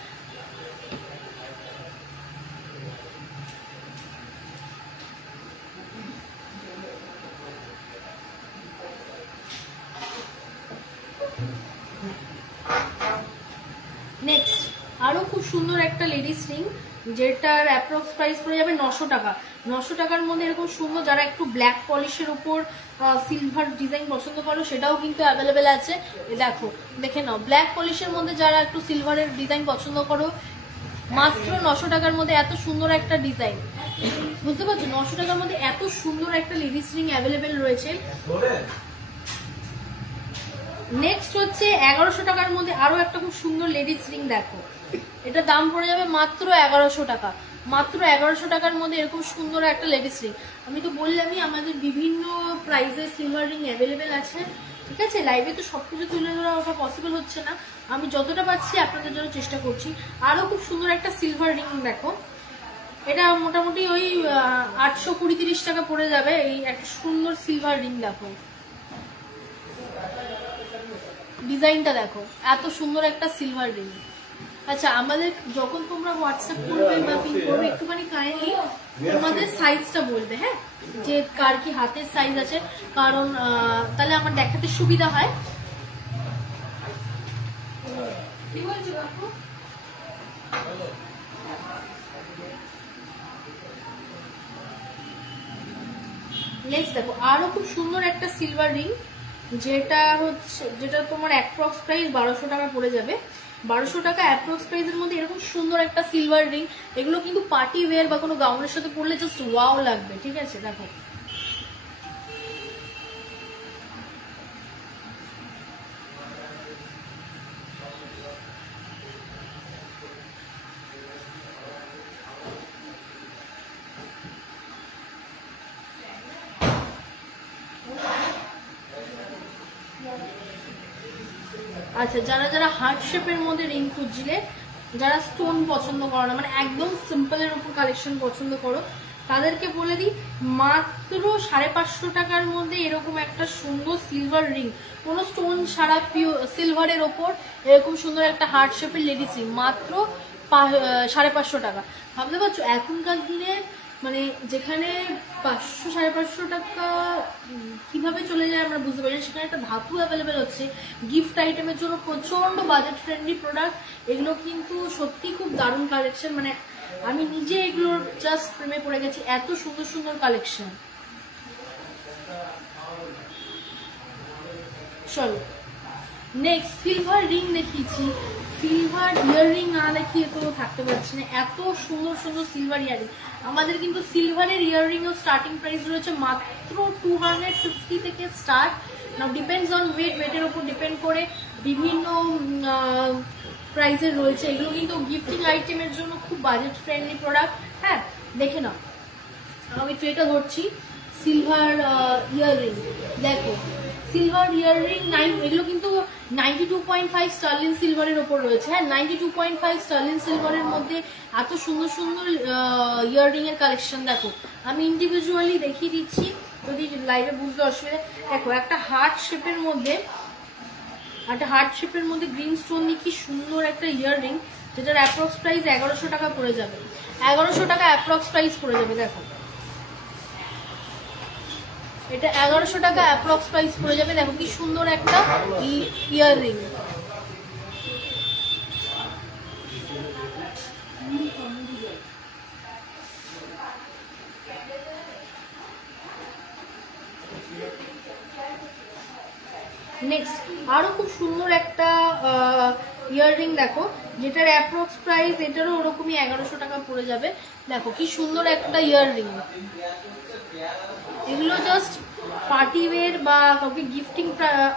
নেক্সট আরো খুব সুন্দর একটা লেডিস রিং, যেটার অ্যাপ্রক্স প্রাইস পড়ে যাবে 900 টাকা। 900 টাকার মধ্যে এরকম সুন্দর, যারা একটু ব্ল্যাক পলিশের উপর সিলভার ডিজাইন পছন্দ করো সেটাও কিন্তু অ্যাভেলেবেল আছে। দেখো দেখে নাও, ব্ল্যাক পলিশের মধ্যে যারা একটু সিলভারের ডিজাইন পছন্দ করো, মাত্র 900 টাকার মধ্যে এত সুন্দর একটা ডিজাইন। বুঝতে পারছো 900 টাকার মধ্যে এত সুন্দর একটা লেডিস রিং অ্যাভেলেবেল রয়েছে। নেক্সট হচ্ছে 1100 টাকার মধ্যে আরো একটা খুব সুন্দর লেডিস রিং। দেখো এটা দাম পড়ে যাবে মাত্র 1100 টাকা। মাত্র 1100 টাকার মধ্যে এরকম সুন্দর একটা লেডিস রিং। আমি তো বললামই আমাদের বিভিন্ন প্রাইসের সিলভার রিং অ্যাভেলেবেল আছে। ঠিক আছে, লাইভে তো সবকিছু তুলে ধরা ওটা পসিবল হচ্ছে না, আমি যতটা পাচ্ছি আপনাদের জন্য চেষ্টা করছি। আরো খুব সুন্দর একটা সিলভার রিং দেখো, এটা মোটামুটি ওই 820-30 টাকা পড়ে যাবে। এই একটা সুন্দর সিলভার রিং দেখো, ডিজাইনটা দেখো এত সুন্দর একটা সিলভার রিং। আচ্ছা, আমাদের যখন তোমরা হোয়াটসঅ্যাপ করবে বা পিন করবে একটুখানি কাইন্ডলি তোমাদের সাইজটা বলবে, হ্যাঁ, যে কার কি হাতের সাইজ আছে, কারণ তাহলে আমার দেখাতে সুবিধা হয়। কি বলছো কাকু? নেক্সট দেখো আরো খুব সুন্দর একটা সিলভার রিং, যেটা তোমার অ্যাপ্রক্স প্রাইস 1200 টাকা পড়ে যাবে। 1200 টাকা অ্যাপ্রক্স প্রাইসের মধ্যে এরকম সুন্দর একটা সিলভার রিং, এগুলো কিন্তু পার্টি ওয়্যার বা কোনো গাউনের সাথে পরলে জাস্ট ওয়াও লাগবে। ঠিক আছে, দেখো আচ্ছা, যারা যারা হার্ট শেপের মধ্যে রিং খুঁজছিলে, যারা স্টোন পছন্দ করো না, মানে একদম সিম্পলের উপর কালেকশন পছন্দ করো, তাদেরকে বলে দিই মাত্র 550 টাকার মধ্যে এরকম একটা সুন্দর সিলভার রিং, কোনো স্টোন ছাড়া পিওর সিলভারের ওপর এরকম সুন্দর একটা হার্ট শেপের লেডিস রিং, মাত্র 550 টাকা। ভাবতে পারছো এখনকার দিনে মানে যেখানে 500-550 টাকা কিভাবে চলে যায় আমরা বুঝতে পারি, সেখানে একটা ধাতু অ্যাভেলেবেল হচ্ছে গিফট আইটেমের জন্য, প্রচন্ড বাজেট ফ্রেন্ডলি প্রোডাক্ট। এগুলো কিন্তু সত্যি খুব দারুণ কালেকশন, মানে আমি নিজে এগুলোর জাস্ট প্রেমে পড়ে গেছি, এত সুন্দর সুন্দর কালেকশন। চলো নেক্সট সিলভার রিং দেখিয়েছি, সিলভার ইয়াররিং না দেখিয়ে তো থাকতে পারছি না, এত সুন্দর সুন্দর সিলভার ইয়াররিং। আমাদের কিন্তু সিলভারের ইয়াররিং ও স্টার্টিং প্রাইস রয়েছে মাত্র 250 থেকে স্টার্ট। নাও ডিপেন্ডস অন ওয়েটের উপর ডিপেন্ড করে বিভিন্ন প্রাইসের রয়েছে। এগুলো কিন্তু গিফটিং আইটেমের জন্য খুব বাজেট ফ্রেন্ডলি প্রোডাক্ট। হ্যাঁ, দেখে নাও, আমি তো এটা ধরছি সিলভার ইয়াররিং। দেখো সিলভার ইয়াররিং এগুলো কিন্তু 92.5 স্টার্লিন সিলভারের ওপর রয়েছে। হ্যাঁ, 92.5 স্টার্লিন সিলভারের মধ্যে এত সুন্দর সুন্দর ইয়াররিং এর কালেকশন। দেখো আমি ইন্ডিভিজুয়ালি দেখিয়ে দিচ্ছি যদি লাইভে বুঝতে অসুবিধা। দেখো একটা হার্ট শেপের মধ্যে গ্রিন স্টোন দিয়ে কি সুন্দর একটা ইয়াররিং, যেটার অ্যাপ্রক্স প্রাইস 1100 টাকা পড়ে যাবে। 1100 টাকা অ্যাপ্রক্স প্রাইস পড়ে যাবে। দেখো এটা 1100 টাকা অ্যাপ্রক্স প্রাইস পড়ে যাবে। দেখো কি সুন্দর একটা ইয়াররিং। নেক্সট আরো খুব সুন্দর একটা ইয়াররিং দেখো, যেটার অ্যাপ্রক্স প্রাইস এটারও ওরকমই 1100 টাকা পড়ে যাবে। দেখো কি সুন্দর একটা ইয়াররিং, এগুলো জাস্ট পার্টি ওয়্যার বা কাউকে গিফটিং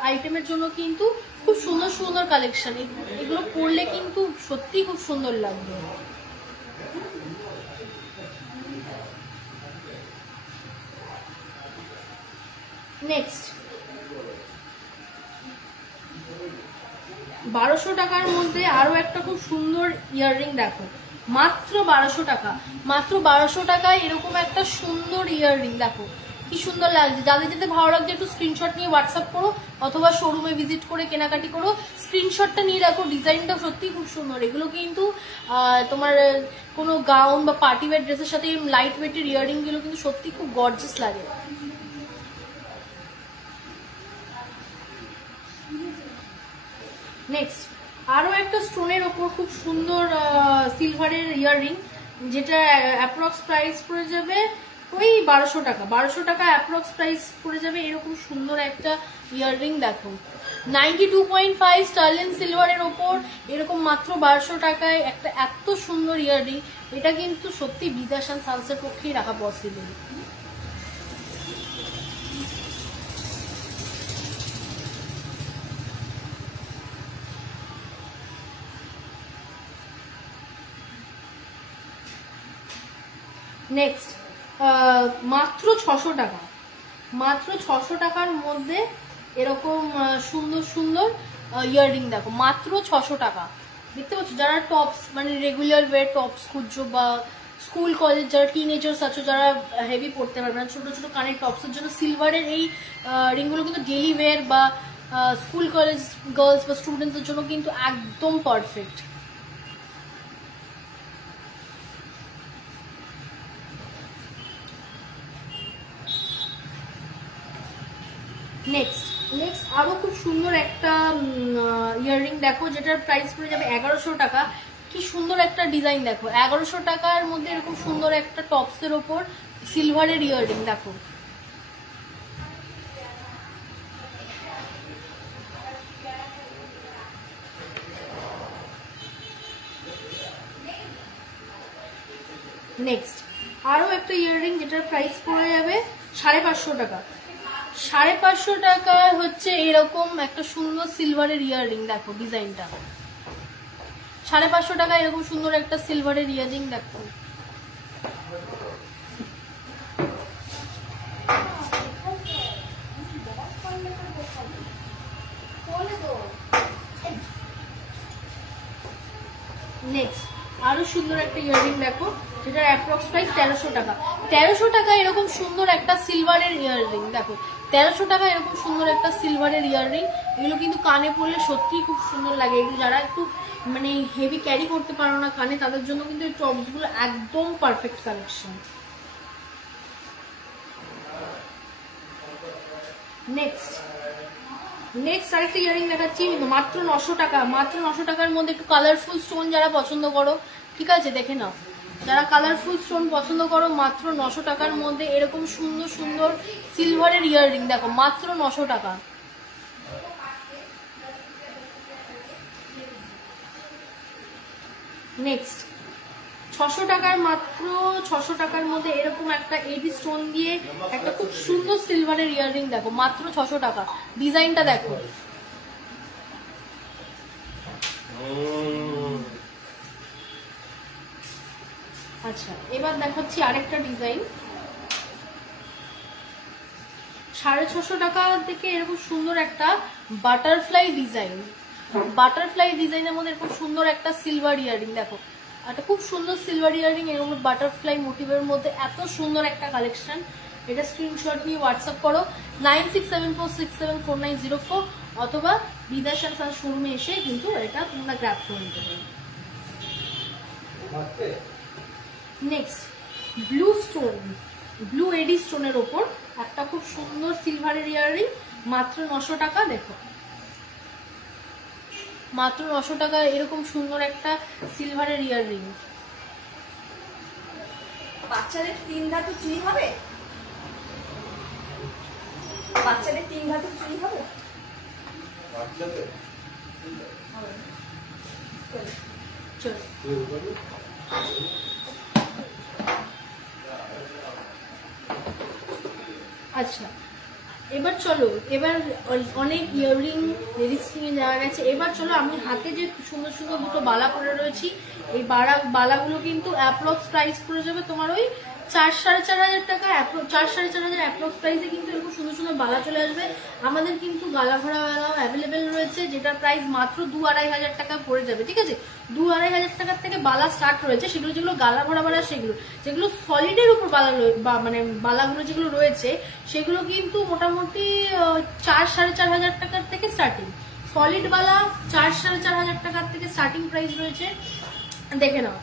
আইটেমের জন্য কিন্তু খুব সুন্দর সুন্দর কালেকশন। এগুলো পরলে কিন্তু সত্যি খুব সুন্দর লাগবে। নেক্সট 1200 টাকার মধ্যে আরো একটা খুব সুন্দর ইয়াররিং দেখো, মাত্র 1200 টাকা। মাত্র 1200 টাকায় এরকম একটা সুন্দর ইয়াররিং দেখো, কি সুন্দর লাগছে। যাদের যেতে ভালো লাগছে একটু স্ক্রিনশট নিয়ে হোয়াটসঅ্যাপ করো, অথবা শোরুমে ভিজিট করে কেনাকাটি করো। স্ক্রিনশটটা নিয়ে দেখো, ডিজাইনটা সত্যি খুব সুন্দর। এগুলো কিন্তু তোমার কোনো গাউন বা পার্টি ওয়্যার ড্রেসের সাথে লাইট ওয়েটের ইয়াররিং গুলো কিন্তু সত্যি খুব গর্জিয়াস লাগে। নেক্সট আরো একটা স্টোনের ওপর খুব সুন্দর সিলভারের ইয়াররিং, যেটা অ্যাপ্রক্স প্রাইস পড়ে যাবে ওই 1200 টাকা। 1200 টাকা অ্যাপ্রক্স প্রাইস পড়ে যাবে এরকম সুন্দর একটা ইয়াররিং দেখো, 92.5 স্টার্লিন সিলভারের ওপর এরকম মাত্র 1200 টাকায় একটা এত সুন্দর ইয়াররিং। এটা কিন্তু সত্যি বিদাশ এন্ড সানসের পক্ষেই রাখা পসিবল। নেক্সট মাত্র 600 টাকা, মাত্র 600 টাকার মধ্যে এরকম সুন্দর সুন্দর ইয়াররিং দেখো, মাত্র 600 টাকা। দেখতে পাচ্ছ, যারা টপস মানে রেগুলার ওয়্যার টপস খুঁজছো, বা স্কুল কলেজ যারা টিনেজার্স আছো যারা হেভি পড়তে পারবে না, ছোট ছোট কানের টপসের জন্য সিলভারের এই রিংগুলো কিন্তু ডেলি ওয়্যার বা স্কুল কলেজ গার্লস বা স্টুডেন্টসদের জন্য কিন্তু একদম পারফেক্ট। নেক্সট আরো খুব সুন্দর একটা ইয়াররিং দেখো, যেটার প্রাইস পড়ে যাবে 1100 টাকা। কি সুন্দর একটা ডিজাইন দেখো, 1100 টাকার মধ্যে এরকম সুন্দর একটা টপসের ওপর সিলভারের ইয়াররিং দেখো। নেক্সট আরো একটা ইয়াররিং, যেটার প্রাইস পড়ে যাবে 550 টাকা। 550 টাকায় হচ্ছে এরকম একটা সুন্দর সিলভারের ইয়াররিং দেখো, ডিজাইনটা 550 টাকা এরকম সুন্দর একটা সিলভারের ইয়াররিং দেখো। নেক্সট আরো সুন্দর একটা ইয়াররিং দেখো, যেটার অ্যাপ্রক্স প্রাইস 1300 টাকা। 1300 টাকা এরকম সুন্দর একটা সিলভারের ইয়াররিং দেখো, 1300 টাকা এরকম সুন্দর একটা সিলভারের ইয়াররিং। এগুলো কিন্তু কানে পরলে সত্যিই খুব সুন্দর লাগে। এগুলো যারা একটু মানে হেভি ক্যারি করতে পারো না কানে, তাদের জন্য কিন্তু এই টপসগুলো একদম পারফেক্ট কালেকশন। নেক্সট আরেকটা ইয়াররিং দেখাচ্ছি, মাত্র 900 টাকা। মাত্র 900 টাকার মধ্যে একটু কালারফুল স্টোন যারা পছন্দ করো, ঠিক আছে দেখে নাও, যারা কালারফুল স্টোন পছন্দ করো, মাত্র 900 টাকার মধ্যে এরকম সুন্দর সুন্দর সিলভারের ইয়াররিং দেখো, মাত্র 900 টাকা। নেক্সট 600 টাকার, মাত্র 600 টাকার মধ্যে এরকম একটা এডি স্টোন দিয়ে একটা খুব সুন্দর সিলভারের ইয়াররিং দেখো, মাত্র 600 টাকা। ডিজাইনটা দেখো, আচ্ছা এবার দেখাচ্ছি আরেকটা ডিজাইন। 650 টাকা থেকে এরকম সুন্দর একটা বাটারফ্লাই ডিজাইন, বাটারফ্লাই ডিজাইনের মধ্যে এরকম সুন্দর একটা সিলভার ইয়াররিং দেখো, একটা খুব সুন্দর সিলভার ইয়াররিং এরকম বাটারফ্লাই মোটিভের মধ্যে এত সুন্দর একটা কালেকশন। এটা স্ক্রিনশট নিয়ে হোয়াটসঅ্যাপ করো 9674674904, অথবা বিদাশ এন্ড সানস শোরুমে এসে কিন্তু এটা তোমরা গ্র্যাব করে নিতে পারো। নেক্সট ব্লু স্টোন, ব্লু এডি স্টোনের ওপর একটা খুব সুন্দর সিলভারের ইয়াররিং, মাত্র 900 টাকা। দেখো মাত্র 900 টাকা এরকম সুন্দর একটা সিলভারের ইয়াররিং। বাচ্চাদের 3 ধাতু চুড়ি হবে, বাচ্চাদের 3 ধাতু চুড়ি হবে। চলো আচ্ছা, এবার চলো, এবার অনেক ইয়াররিং লেডিস নিয়ে যাওয়া গেছে। এবার চলো, আমি হাতে যে সুন্দর সুন্দর দুটো বালা পরে রয়েছি, এই বালাগুলো কিন্তু অ্যাপ্রক্স প্রাইস পড়ে যাবে তোমার ওই 4-4.5 টাকা। 4-4.5 অ্যাপ্রক্স প্রাইসে কিন্তু এরকম সুন্দর সুন্দর বালা চলে আসবে। আমাদের কিন্তু গালা ভরা বালাও অ্যাভেলেবেল রয়েছে, যেটার প্রাইস মাত্র 2-2.5 হাজার টাকা পড়ে যাবে। ঠিক আছে, 2-2.5 হাজার টাকার থেকে বালা স্টার্ট রয়েছে। সেগুলো যেগুলো গালা ভরা বালা, সেগুলো যেগুলো সলিডের উপর বালা মানে বালাগুলো যেগুলো রয়েছে, সেগুলো কিন্তু মোটামুটি 4-4.5 হাজার টাকার থেকে স্টার্টিং। সলিড বালা 4-4.5 হাজার টাকার থেকে স্টার্টিং প্রাইস রয়েছে, দেখে নাও।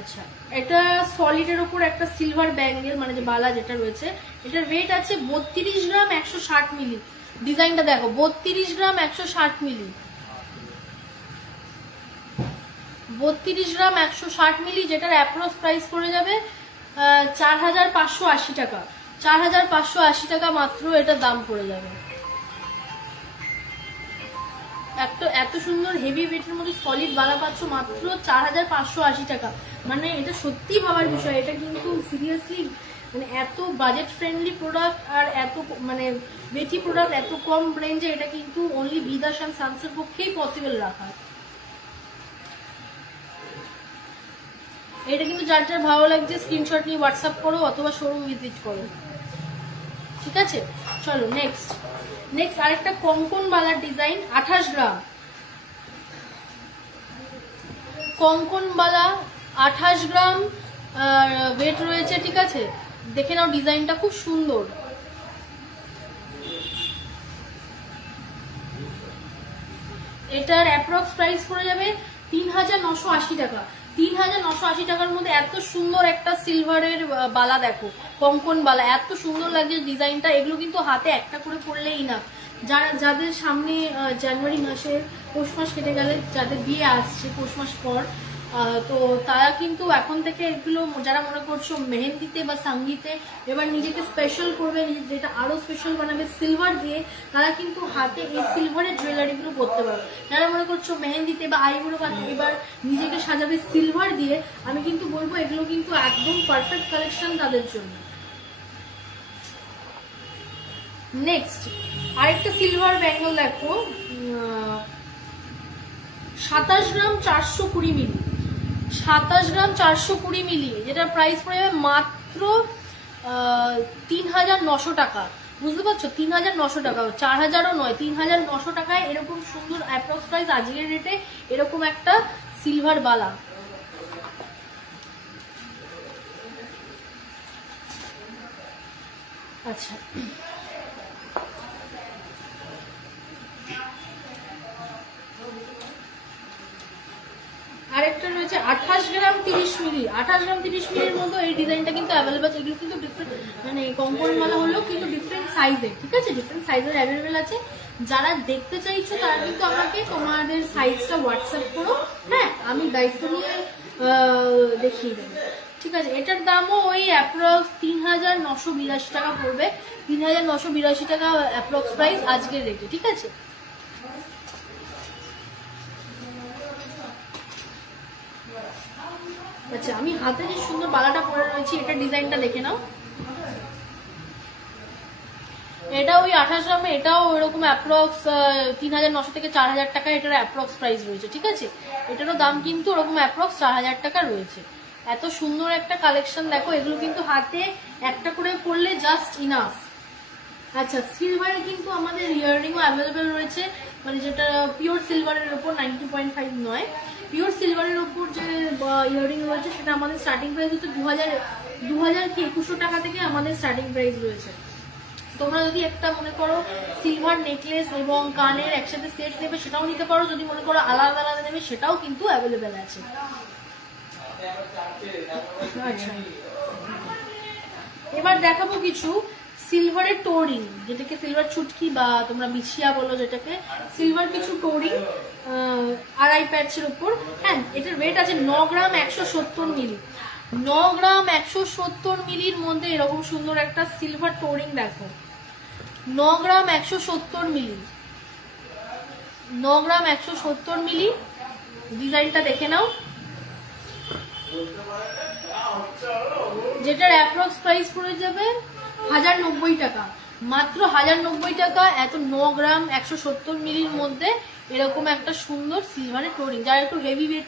আচ্ছা, এটা সলিডের উপর একটা সিলভার ব্যাঙ্গেল মানে যে বালা যেটা রয়েছে, এটার ওয়েট আছে 32 গ্রাম 160 মিলি। ডিজাইনটা দেখো, 32 গ্রাম 160 মিলি, 32 গ্রাম 160 মিলি, যেটার অ্যাপ্রক্স প্রাইস পড়ে যাবে 4,580 টাকা। 4,580 টাকা মাত্র এটার দাম পড়ে যাবে। এত সুন্দর হেভি ওয়েটের মধ্যে সলিড বালা পাচ্ছ মাত্র 4,580 টাকা। মানে এটা সত্যি ভাবার বিষয়। এটা কিন্তু সিরিয়াসলি মানে এত বাজেট ফ্রেন্ডলি প্রোডাক্ট আর এত মানে ওয়েটি প্রোডাক্ট এত কম রেঞ্জে, এটা কিন্তু অনলি বিদাস এন্ড সানসের পক্ষেই পসিবল রাখা। এটা কিন্তু যার যার ভালো লাগছে স্ক্রিনশট নিয়ে হোয়াটসঅ্যাপ করো অথবা শোরুম ভিজিট করো। ঠিক আছে, চলো নেক্সট আরেকটা কঙ্কন বালার ডিজাইন, 28 গ্রাম কঙ্কন বালা, 28 গ্রাম ওয়েট রয়েছে। ঠিক আছে, দেখে নাও, ডিজাইনটা খুব সুন্দর। এটার অ্যাপ্রক্স প্রাইস পড়ে যাবে 3,980 টাকা। 3,980 টাকার মধ্যে এত সুন্দর একটা সিলভারের বালা দেখো, কঙ্কন বালা, এত সুন্দর লাগছে ডিজাইনটা। এগুলো কিন্তু হাতে একটা করে পরলেই না। যাদের সামনে জানুয়ারি মাসে পৌষ মাস কেটে গেলে যাদের বিয়ে আসছে পৌষ মাস পর, তো তারা কিন্তু এখন থেকে এগুলো, যারা মনে করছো মেহেন্দিতে বা সঙ্গীতে এবার নিজেকে স্পেশাল করবে, যেটা আরো স্পেশাল বানাবে সিলভার দিয়ে, তারা কিন্তু হাতে এই সিলভারের জুয়েলারি গুলো পরতে পারবে। যারা মনে করছো মেহেন্দিতে বা আইবুড়ো এবার নিজেকে সাজাবে সিলভার দিয়ে, আমি কিন্তু বলবো এগুলো কিন্তু একদম পারফেক্ট কালেকশন তাদের জন্য। নেক্সট আরেকটা সিলভার ব্যাঙ্গল দেখো, 27 গ্রাম 420 মিলি, 27 গ্রাম 420 মিলি, যেটার প্রাইস পড়ে যাবে মাত্র 3,900 টাকা। বুঝতে পারছো, 3,900 টাকা, 4,000ও নয়, 3,900 টাকায় এরকম সুন্দর অ্যাপ্রক্স প্রাইস আজকের রেটে এরকম একটা সিলভার বালা। আচ্ছা, আরেকটা রয়েছে 28 গ্রাম 30 মিলি। 28 গ্রাম 30 মিলির মধ্যে এই ডিজাইনটা কিন্তু অ্যাভেলেবল। এগুলো কিন্তু ডিফারেন্ট মানে কঙ্কন মালা হলেও কিন্তু ডিফারেন্ট সাইজের। ঠিক আছে, ডিফারেন্ট সাইজের অ্যাভেলেবেল আছে। যারা দেখতে চাইছো তারা কিন্তু আমাকে তোমাদের সাইজটা হোয়াটসঅ্যাপ করো, হ্যাঁ, আমি দায়িত্ব নিয়ে দেখিয়ে দেবো। ঠিক আছে, এটার দামও ওই অ্যাপ্রক্স 3,982 টাকা পড়বে। 3,982 টাকা অ্যাপ্রক্স প্রাইস আজকের রেটে। ঠিক আছে, আচ্ছা, আমি হাতে যে সুন্দর বালাটা পরে রয়েছি, এটা ডিজাইনটা দেখে নাও। এটা ওই 28 গ্রামে, এটাও ওইরকম অ্যাপ্রক্স 3,900 থেকে 4,000 টাকা এটার অ্যাপ্রক্স প্রাইস রয়েছে। ঠিক আছে, এটারও দাম কিন্তু ওরকম অ্যাপ্রক্স 4,000 টাকা রয়েছে। এত সুন্দর একটা কালেকশন দেখো, এগুলো কিন্তু হাতে একটা করে পরলে জাস্ট ইনাফ। আচ্ছা, সিলভারে কিন্তু আমাদের ইয়াররিংও অ্যাভেলেবেল রয়েছে, মানে যেটা পিওর সিলভারের উপর 92.5 নয়, পিওর সিলভারের উপর যে ইয়াররিং রয়েছে সেটা আমাদের স্টার্টিং প্রাইস হচ্ছে 2,000 টাকা থেকে আমাদের স্টার্টিং প্রাইস রয়েছে। তোমরা যদি একটা মনে করো সিলভার নেকলেস এবং কানের একসাথে সেট নেবে সেটাও নিতে পারো, যদি মনে করো আলাদা আলাদা নেবে সেটাও কিন্তু অ্যাভেলেবেল আছে। আচ্ছা, এবার দেখাবো কিছু সিলভারের টোরিং, যেটাকে সিলভার চুটকি বা তোমরা বিছিয়া বলো, যেটাকে সিলভার কিছু টোরিং 2.5 প্যাচের উপর। হ্যাঁ, এটার ওয়েট আছে 9 গ্রাম 170 মিলি। 9 গ্রাম 170 মিলির মধ্যে এরকম সুন্দর একটা সিলভার টোরিং দেখো, 9 গ্রাম 170 মিলি, 9 গ্রাম 170 মিলি। ডিজাইনটা দেখে নাও, যেটার অ্যাপ্রক্স প্রাইস পড়ে যাবে 1090 টাকা, মাত্র 1090 টাকা। এত 9 গ্রাম 170 মিলির মধ্যে এরকম একটা সুন্দর সিলভারের টোরিং, যারা একটু হেভি ওয়েট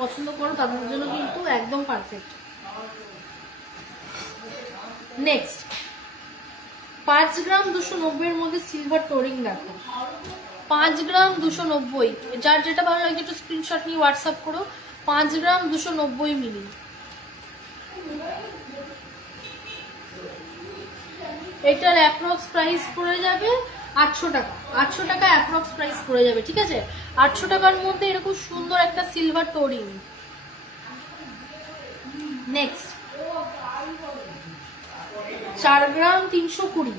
পছন্দ করো তাদের জন্য কিন্তু একদম পারফেক্ট। নেক্সট 5 গ্রাম 290 এর মধ্যে সিলভার টোরিং দেখো, 5 গ্রাম 290, যার যেটা ভালো লাগে একটু স্ক্রিনশট নিয়ে হোয়াটসঅ্যাপ করো। 5 গ্রাম 290 মিলি, এটার অ্যাপ্রক্স প্রাইস পড়ে যাবে 800 টাকা, 800 টাকা অ্যাপ্রক্স প্রাইস পড়ে যাবে, ঠিক আছে। 800 টাকার মধ্যে এরকম সুন্দর একটা সিলভার টোরিং। নেক্সট 4 গ্রাম 320,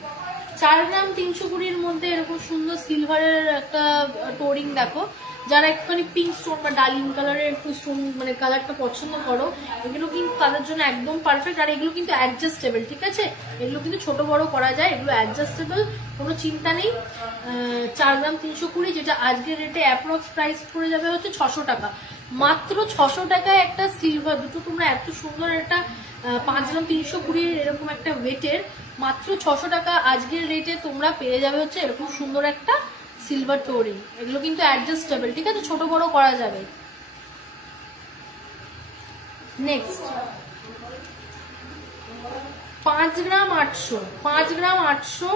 4 গ্রাম 320 এর মধ্যে এরকম সুন্দর সিলভারের একটা টোরিং দেখো, যারা একটুখানি পিঙ্ক স্টোন বা ডালিম কালারের একটু স্টোন মানে কালারটা পছন্দ করো, এগুলো কিন্তু তাদের জন্য একদম পারফেক্ট। আর এগুলো কিন্তু অ্যাডজাস্টেবল, ঠিক আছে, এগুলো কিন্তু ছোট বড় করা যায়, এগুলো অ্যাডজাস্টেবল, কোনো চিন্তা নেই। 4 গ্রাম 320, যেটা আজকের রেটে অ্যাপ্রক্স প্রাইস পড়ে যাবে হচ্ছে 600 টাকা, মাত্র 600 টাকায় একটা সিলভার দুটো তোমরা এত সুন্দর একটা 5 গ্রাম 320 এরকম একটা ওয়েটের মাত্র 600 টাকা আজকের রেটে তোমরা পেয়ে যাবে হচ্ছে এরকম সুন্দর একটা সিলভার টোরিং। এগুলো কিন্তু অ্যাডজাস্টেবল, ঠিক আছে, ছোট বড় করা যাবে। নেক্সট 5 গ্রাম 800, 5 গ্রাম 800,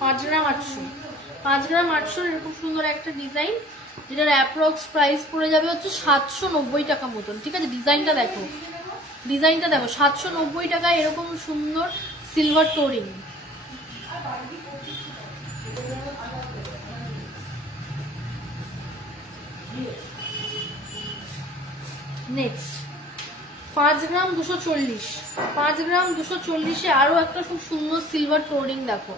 5 গ্রাম 800, 5 গ্রাম 800 এরকম সুন্দর একটা ডিজাইন, যেটার অ্যাপ্রক্স প্রাইস পড়ে যাবে হচ্ছে 790 টাকা মতন, ঠিক আছে। ডিজাইনটা দেখো, ডিজাইনটা দেখো, 790 টাকা এরকম সুন্দর সিলভার টোরিং। নেক্সট 5 গ্রাম 240, 5 গ্রাম 240 আরো একটা খুব সুন্দর সিলভার টোরিং দেখো,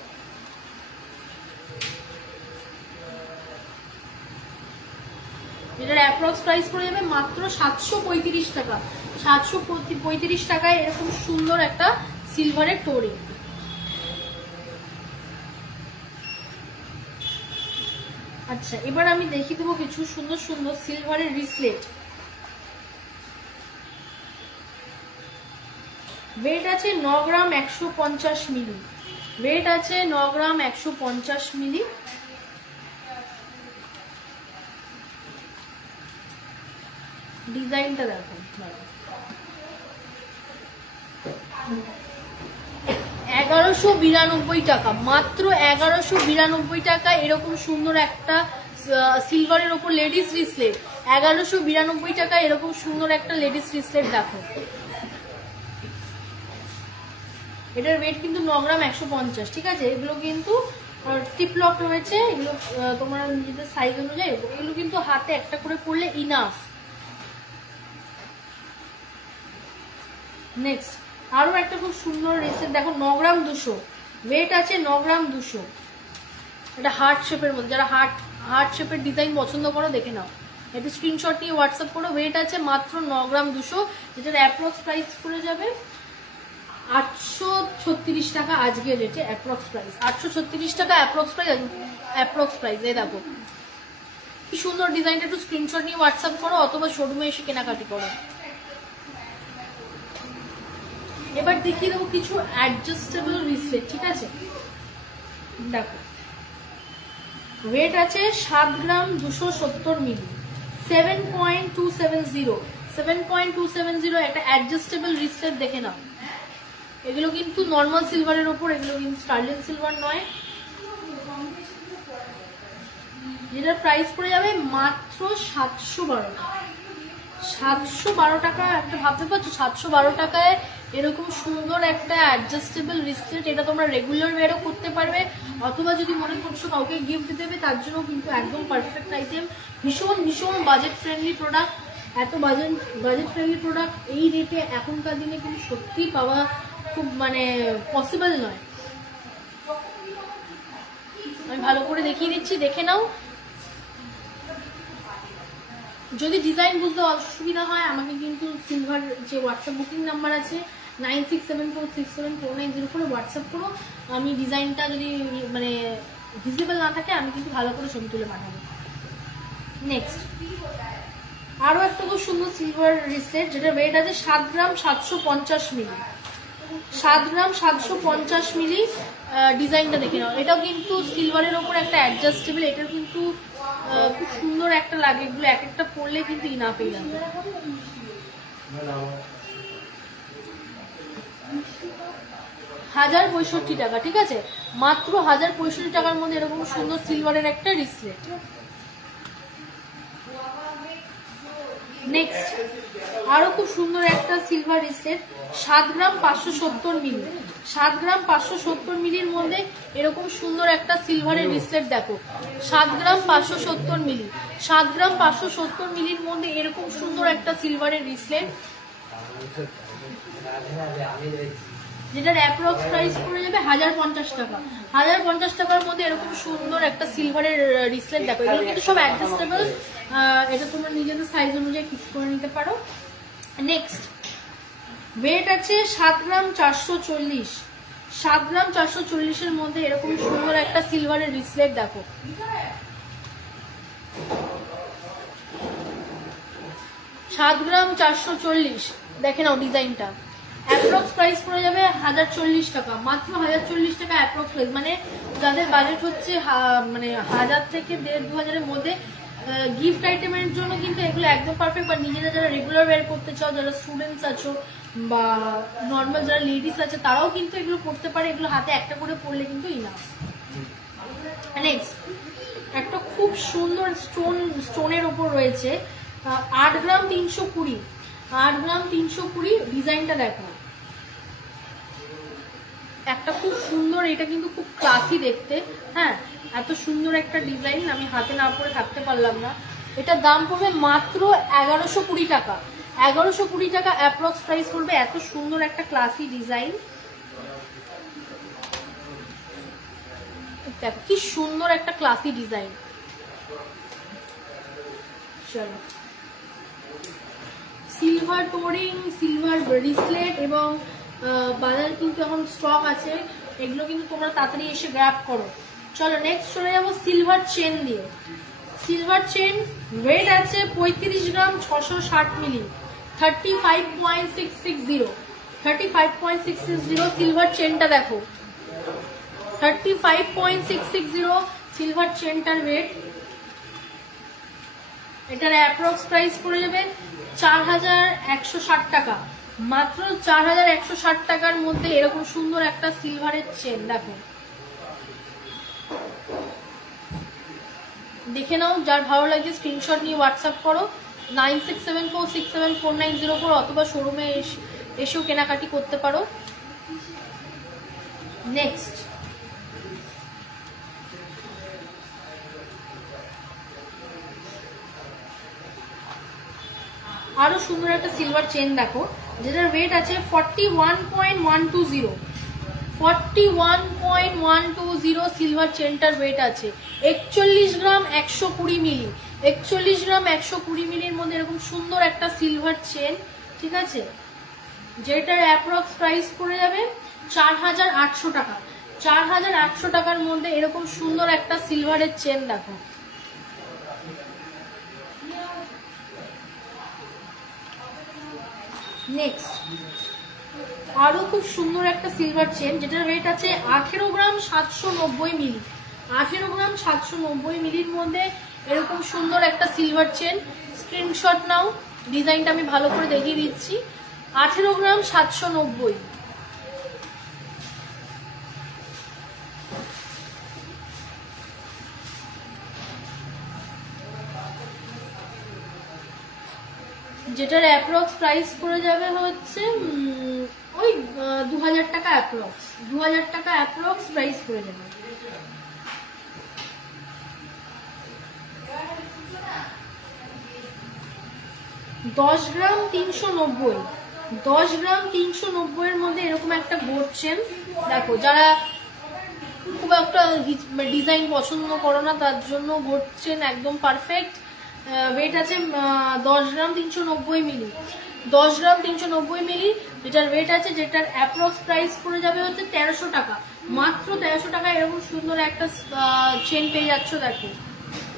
এটার অ্যাপ্রক্স প্রাইস পড়ে যাবে মাত্র 735 টাকা, 735 টাকায় এরকম সুন্দর একটা সিলভারের টোরিং। আচ্ছা, এবার আমি দেখিয়ে দেবো কিছু সুন্দর সুন্দর সিলভারের রিসলেট। ওয়েট আছে 9 গ্রাম 150 মিলি, ওয়েট আছে 9 গ্রাম 150 মিলি। ডিজাইনটা দেখো, 1192 টাকা, মাত্র 1192 টাকা এরকম সুন্দর একটা সিলভারের ওপর লেডিস রিসলেট, 1192 টাকা এরকম সুন্দর একটা লেডিস রিসলেট দেখো। এটার ওয়েট কিন্তু 9 গ্রাম 150, ঠিক আছে। এগুলো কিন্তু টিপলক রয়েছে, এগুলো তোমার নিজেদের সাইজ অনুযায়ী, এগুলো কিন্তু হাতে একটা করে পরলে ইনাফ। নেক্সট আরো একটা খুব সুন্দর রিসেট দেখো, 9 গ্রাম 200, ওয়েট আছে 9 গ্রাম 200, এটা হার্ট শেপের মধ্যে, যারা হার্ট শেপের ডিজাইন পছন্দ করো দেখে নাও, একটু স্ক্রিনশট নিয়ে হোয়াটসঅ্যাপ করো। ওয়েট আছে মাত্র 9 গ্রাম 200, যেটার অ্যাপ্রক্স প্রাইস পড়ে যাবে 836 টাকা আজকের রেটে, অ্যাপ্রক্স প্রাইস 836 টাকা অ্যাপ্রক্স প্রাইস। এই দেখো কি সুন্দর ডিজাইনটা, একটু স্ক্রিনশট নিয়ে হোয়াটসঅ্যাপ করো অথবা শোরুমে এসে কেনাকাটি করো। এবার দেখিয়ে দেবো কিছু অ্যাডজাস্টেবল রিসলেট, ঠিক আছে। দেখো ওয়েট আছে 7 গ্রাম 270 মিলি, 7.270, 7.270 একটা অ্যাডজাস্টেবল রিসলেট দেখে নাও। এগুলো কিন্তু নর্মাল সিলভারের ওপর, এগুলো কিন্তু স্টারলিং সিলভার নয়, যেটার প্রাইস পড়ে যাবে মাত্র 712 টাকা, 712 টাকা। একটা ভাবতে পারছো 712 টাকায় এরকম সুন্দর একটা অ্যাডজাস্টেবল রিসলেট, এটা তোমরা রেগুলার ওয়্যারও করতে পারবে, অথবা যদি মনে করছো কাউকে গিফট দিতে হবে তার জন্য কিন্তু একদম পারফেক্ট আইটেম। ভীষণ ভীষণ বাজেট ফ্রেন্ডলি প্রোডাক্ট, এত বাজেট ফ্রেন্ডলি প্রোডাক্ট এই রেটে এখনকার দিনে কিন্তু সত্যি পাওয়া খুব মানে পসিবল নয়। আমি ভালো করে দেখিয়ে দিচ্ছি, দেখে নাও। যদি ডিজাইন বুঝতে অসুবিধা হয় আমাকে কিন্তু সিলভার যে হোয়াটসঅ্যাপ বুকিং নাম্বার আছে 9674674904 হোয়াটসঅ্যাপ করো। আমি ডিজাইনটা যদি মানে ভিজিবল না থাকে আমি কিন্তু ভালো করে ছবি তুলে পাঠাবো। নেক্সট আরো একটা খুব সুন্দর সিলভার রিসলেট, যেটা ওয়েট আছে 7 গ্রাম 750 মিলি। 7 গ্রাম 750 মিলি। ডিজাইনটা দেখে নাও, এটাও কিন্তু সিলভারের ওপর একটা অ্যাডজাস্টেবল। এটার কিন্তু খুব সুন্দর একটা লাগে, এগুলো এক একটা পরলে কিন্তু ইনাফ হয়ে যাবে। 1065 টাকা, ঠিক আছে, মাত্র 1065 টাকার মধ্যে এরকম সুন্দর সিলভারের একটা রিসলেট। নেক্সট আরো খুব সুন্দর একটা সিলভার রিসলেট, 7 গ্রাম 570 মিলি। 7 গ্রাম 570 মিলির মধ্যে এরকম সুন্দর একটা সিলভারের রিসলেট দেখো। 7 গ্রাম 570 মিলি। 7 গ্রাম 570 মিলির মধ্যে এরকম সুন্দর একটা সিলভারের রিসলেট, যেটার অ্যাপ্রক্স প্রাইস পড়ে যাবে 1050 টাকা। 1050 টাকার মধ্যে এরকম সুন্দর একটা সিলভারের রিসলেট দেখো। এগুলো কিন্তু সব অ্যাডজাস্টেবল, এটা তোমরা নিজেদের সাইজ অনুযায়ী ফিক্স করে নিতে পারো। নেক্সট ওয়েট আছে 7 গ্রাম 440। 7 গ্রাম 440 এর মধ্যে এরকম সুন্দর একটা সিলভারের রিসলেট দেখো। সাত গ্রাম 440, দেখে নাও ডিজাইনটা। অ্যাপ্রক্স প্রাইস পড়ে যাবে 1040 টাকা, মাত্র 1040 টাকা অ্যাপ্রক্স প্রাইস। মানে যাদের বাজেট হচ্ছে মানে 1000 থেকে 1500-2000 মধ্যে, গিফট আইটেমের জন্য কিন্তু এগুলো একদম পারফেক্ট। বা নিজেরা যারা রেগুলার ওয়্যার করতে চাও, যারা স্টুডেন্টস আছো বা নর্মাল যারা লেডিস আছে, তারাও কিন্তু এগুলো পড়তে পারে। এগুলো হাতে একটা করে পড়লে কিন্তু ইনাফ। নেক্সট একটা খুব সুন্দর স্টোনের উপর রয়েছে, 8 গ্রাম 320। 8 গ্রাম 320, ডিজাইনটা দেখো, একটা খুব সুন্দর, এটা কিন্তু খুব ক্লাসি দেখতে। হ্যাঁ, এত সুন্দর একটা ডিজাইন আমি হাতে না পরে থাকতে পারলাম না। এটার দাম পড়বে মাত্র 1120 টাকা। 1120 টাকা অ্যাপ্রক্স প্রাইস পড়বে। এত সুন্দর একটা ক্লাসি ডিজাইন দেখো, কি সুন্দর একটা ক্লাসি ডিজাইন। চলো, সিলভার টোরিং, সিলভার রিসলেট এবং বাজারে কিন্তু এখন স্টক আছে, এগুলো কিন্তু তোমরা তাড়াতাড়ি এসে গ্র্যাব করো। চলো নেক্সট চলে যাবো সিলভার চেন দিয়ে। সিলভার চেন ওয়েট আছে 35 গ্রাম 660 মিলি। 35.660, 35.660 সিলভার চেনটা দেখো। 35.660 সিলভার চেনটার ওয়েট। এটার অ্যাপ্রক্স প্রাইস পড়ে যাবে 4160 টাকা, মাত্র 4160 টাকার মধ্যে এরকম সুন্দর একটা সিলভারের চেন দেখো। দেখে নাও, যার ভালো লাগে স্ক্রিনশট নিয়ে হোয়াটসঅ্যাপ করো 9674674904, অথবা শোরুমে এসেও কেনাকাটি করতে পারো। নেক্সট আরো সুন্দর একটা সিলভার চেন দেখো, যেটার ওয়েট আছে 41.120। 41.120 সিলভার চেনটার ওয়েট আছে। 41 গ্রাম 120 মিলি। 41 গ্রাম 120 মিলির মধ্যে এরকম সুন্দর একটা সিলভার চেন, ঠিক আছে, যেটার অ্যাপ্রক্স প্রাইস পড়ে যাবে 4800 টাকা। 4800 টাকার মধ্যে এরকম সুন্দর একটা সিলভারের চেন দেখো। নেক্সট আরো খুব সুন্দর একটা সিলভার চেন, যেটার ওয়েট আছে 18 গ্রাম 790 মিলি। 18 গ্রাম 790 মিলির মধ্যে এরকম সুন্দর একটা সিলভার চেন। স্ক্রিনশট নাও, ডিজাইনটা আমি ভালো করে দেখিয়ে দিচ্ছি। 18 গ্রাম 790। যেটার অ্যাপ্রক্স প্রাইস পড়ে যাবে হচ্ছে ওই 2000 টাকা অ্যাপ্রক্স। 2000 টাকা অ্যাপ্রক্স প্রাইস পড়ে যাবে। দশ গ্রাম 390। 10 গ্রাম 390 এর মধ্যে এরকম একটা গোট চেন দেখো। যারা খুব একটা ডিজাইন পছন্দ করো না, তার জন্য গোট চেন একদম পারফেক্ট। ওয়েট আছে 10 গ্রাম 390 মিলি, 10 গ্রাম 390 মিলি যেটার ওয়েট আছে, যেটার অ্যাপ্রক্স প্রাইস পড়ে যাবে হচ্ছে 1300 টাকা। মাত্র 1300 টাকায় এরকম সুন্দর একটা চেন পেয়ে যাচ্ছ। দেখো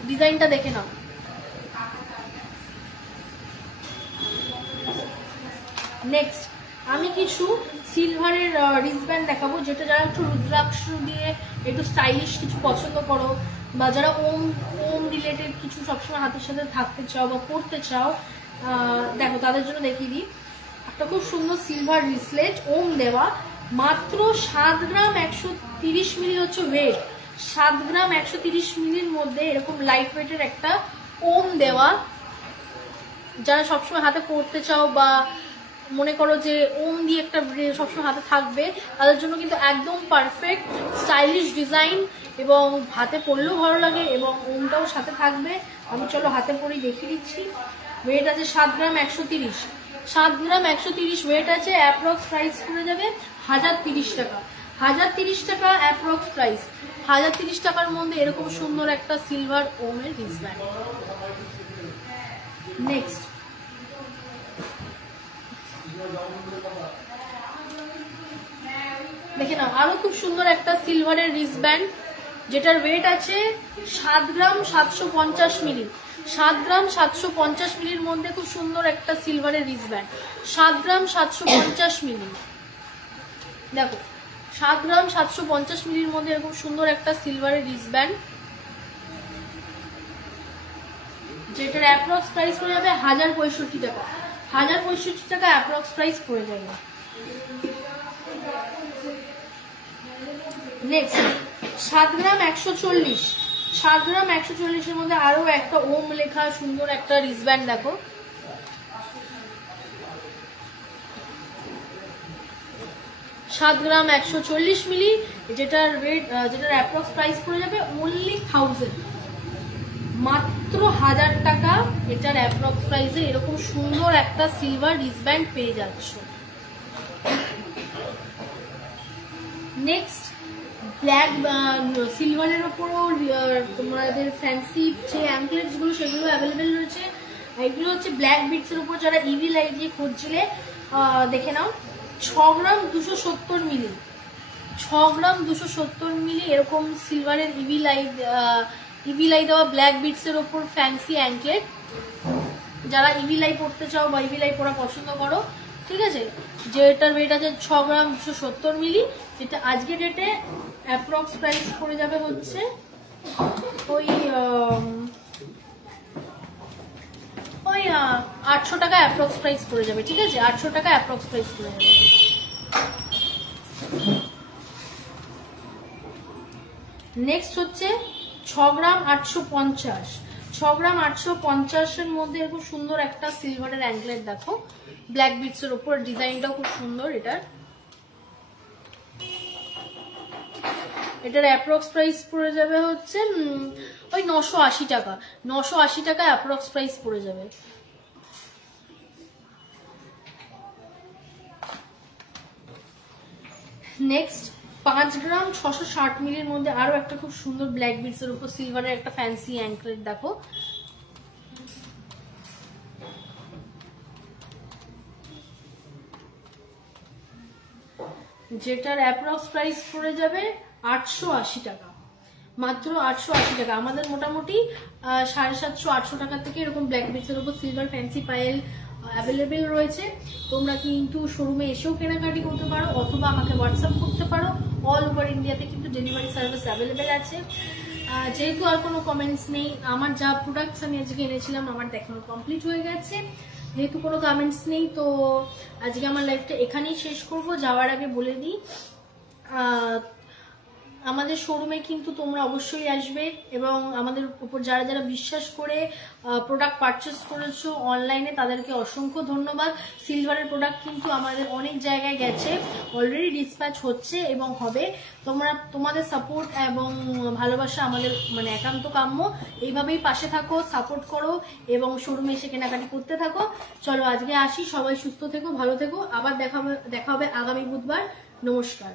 ডিজাইনটা দেখে নাও। নেক্সট আমি কিছু সিলভারের রিস্টব্যান্ড দেখাবো, যেটা যারা একটু রুদ্রাক্ষ দিয়ে একটু স্টাইলিশ কিছু পছন্দ করো, বা যারা ওম রিলেটেড কিছু সবসময় হাতের সাথে থাকতে চাও বা পড়তে চাও, দেখো তাদের জন্য দেখিয়ে দিই। একটা খুব সুন্দর সিলভার রিসলেট ওম দেওয়া, মাত্র 7 গ্রাম 130 মিলি হচ্ছে ওয়েট। 7 গ্রাম 130 মিলির মধ্যে এরকম লাইট ওয়েটের একটা ওম দেওয়া, যারা সবসময় হাতে পড়তে চাও বা মনে করো যে ওম দিয়ে একটা সবসময় হাতে থাকবে, তাদের জন্য কিন্তু একদম পারফেক্ট স্টাইলিশ ডিজাইন, এবং হাতে পরলেও ভালো লাগে এবং ওমটাও সাথে থাকবে। আমি চলো হাতে পরেই দেখিয়ে দিচ্ছি। ওয়েট আছে 7 গ্রাম 130, 7 গ্রাম 130 ওয়েট আছে। অ্যাপ্রক্স প্রাইস পড়ে যাবে 1030 টাকা, 1030 টাকা অ্যাপ্রক্স প্রাইস। 1030 টাকার মধ্যে এরকম সুন্দর একটা সিলভার ওমের রিস্টব্যান্ড। নেক্সট দেখে নাও, আরো খুব সুন্দর একটা সিলভারের রিস্টব্যান্ড, যেটার ওয়েট আছে 7 গ্রাম 750 মিলি। 7 গ্রাম 750 মিলির মধ্যে খুব সুন্দর একটা সিলভারের রিস্টব্যান্ড, 7 গ্রাম 750 মিলি। দেখো 7 গ্রাম 750 মিলির মধ্যে এরকম সুন্দর একটা সিলভারের রিস্টব্যান্ড, যেটার অ্যাপ্রক্স প্রাইস পড়ে যাবে 1065 টাকা, 1065 টাকা অ্যাপ্রক্স প্রাইস পড়ে যাবে। নেক্সট 7 গ্রাম 140, 7 গ্রাম 140 এর মধ্যে আরো একটা ওম লেখা সুন্দর একটা রিস্টব্যান্ড। দেখো 7 গ্রাম 140 মিলি, যেটার ওয়েট, যেটার অ্যাপ্রক্স প্রাইস পড়ে যাবে অনলি 1000, মাত্র 1000 টাকা। এটার অ্যাপ্রক্স প্রাইসে এরকম সুন্দর একটা সিলভার রিস্টব্যান্ড পেয়ে যাচ্ছ। নেক্সট ব্ল্যাক সিলভারের উপরও তোমাদের ফ্যান্সি যে অ্যাঙ্কলেটস গুলো সেগুলো অ্যাভেলেবেল রয়েছে। এগুলো হচ্ছে ব্ল্যাক বিটস এর উপর যারা ইভি লাইট দিয়ে খুঁজছিলে দেখে নাও। 6 গ্রাম 270 মিলি, 6 গ্রাম 270 মিলি এরকম সিলভারের ইভি লাই দেওয়া ব্ল্যাক বিটস এর উপর ফ্যান্সি অ্যাঙ্কলেট, যারা ইভি লাই পড়তে চাও বা ইভি লাই পড়া পছন্দ করো, ঠিক আছে। যেটার ওয়েট আছে 6 গ্রাম 270 মিলি, যেটা আজকে ডেটে অ্যাপ্রক্স প্রাইস পড়ে যাবে হচ্ছে ওই 800 টাকা অ্যাপ্রক্স প্রাইস পড়ে যাবে, ঠিক আছে। 800 টাকা অ্যাপ্রক্স প্রাইস পড়ে যাবে। নেক্সট হচ্ছে 6 গ্রাম 850, 6 গ্রাম 850 এর মধ্যে খুব সুন্দর একটা সিলভারের অ্যাঙ্কলেট। দেখো ব্ল্যাক বিটস এর উপর ডিজাইনটাও খুব সুন্দর। এটার অ্যাপ্রক্স প্রাইস পড়ে যাবে হচ্ছে ওই 980 টাকা, 980 টাকা অ্যাপ্রক্স প্রাইস পড়ে যাবে। নেক্সট 5 গ্রাম 660 মিলির মধ্যে আরো একটা খুব সুন্দর ব্ল্যাক বিটস এর উপর সিলভারের একটা ফ্যান্সি অ্যাঙ্কলেট। দেখো যেটার অ্যাপ্রক্স প্রাইস পড়ে যাবে 880 টাকা, মাত্র 880 টাকা। আমাদের মোটামুটি 750-800 টাকা থেকে এরকম ব্ল্যাক বিটস এর উপর সিলভার ফ্যান্সি পায়েল অ্যাভেলেবেল রয়েছে। তোমরা কিন্তু শোরুমে এসেও কেনাকাটি করতে পারো, অথবা আমাকে হোয়াটসঅ্যাপ করতে পারো। অল ওভার ইন্ডিয়াতে কিন্তু ডেলিভারি সার্ভিস অ্যাভেলেবেল আছে। যেহেতু আর কোনো কমেন্টস নেই, আমার যা প্রোডাক্টস আমি আজকে এনেছিলাম আমার দেখানো কমপ্লিট হয়ে গেছে। যেহেতু কোনো কমেন্টস নেই, তো আজকে আমার লাইফটা এখানেই শেষ করব। যাওয়ার আগে বলে দিই, আমাদের শোরুমে কিন্তু তোমরা অবশ্যই আসবে, এবং আমাদের উপর যারা যারা বিশ্বাস করে প্রোডাক্ট পারচেস করেছো অনলাইনে, তাদেরকে অসংখ্য ধন্যবাদ। সিলভারের প্রোডাক্ট কিন্তু আমাদের অনেক জায়গায় গেছে, অলরেডি ডিসপ্যাচ হচ্ছে এবং হবে। তোমাদের সাপোর্ট এবং ভালোবাসা আমাদের মানে একান্ত কাম্য। এইভাবেই পাশে থাকো, সাপোর্ট করো এবং শোরুমে এসে কেনাকাটি করতে থাকো। চলো আজকে আসি, সবাই সুস্থ থেকো, ভালো থেকো। আবার দেখা হবে আগামী বুধবার। নমস্কার।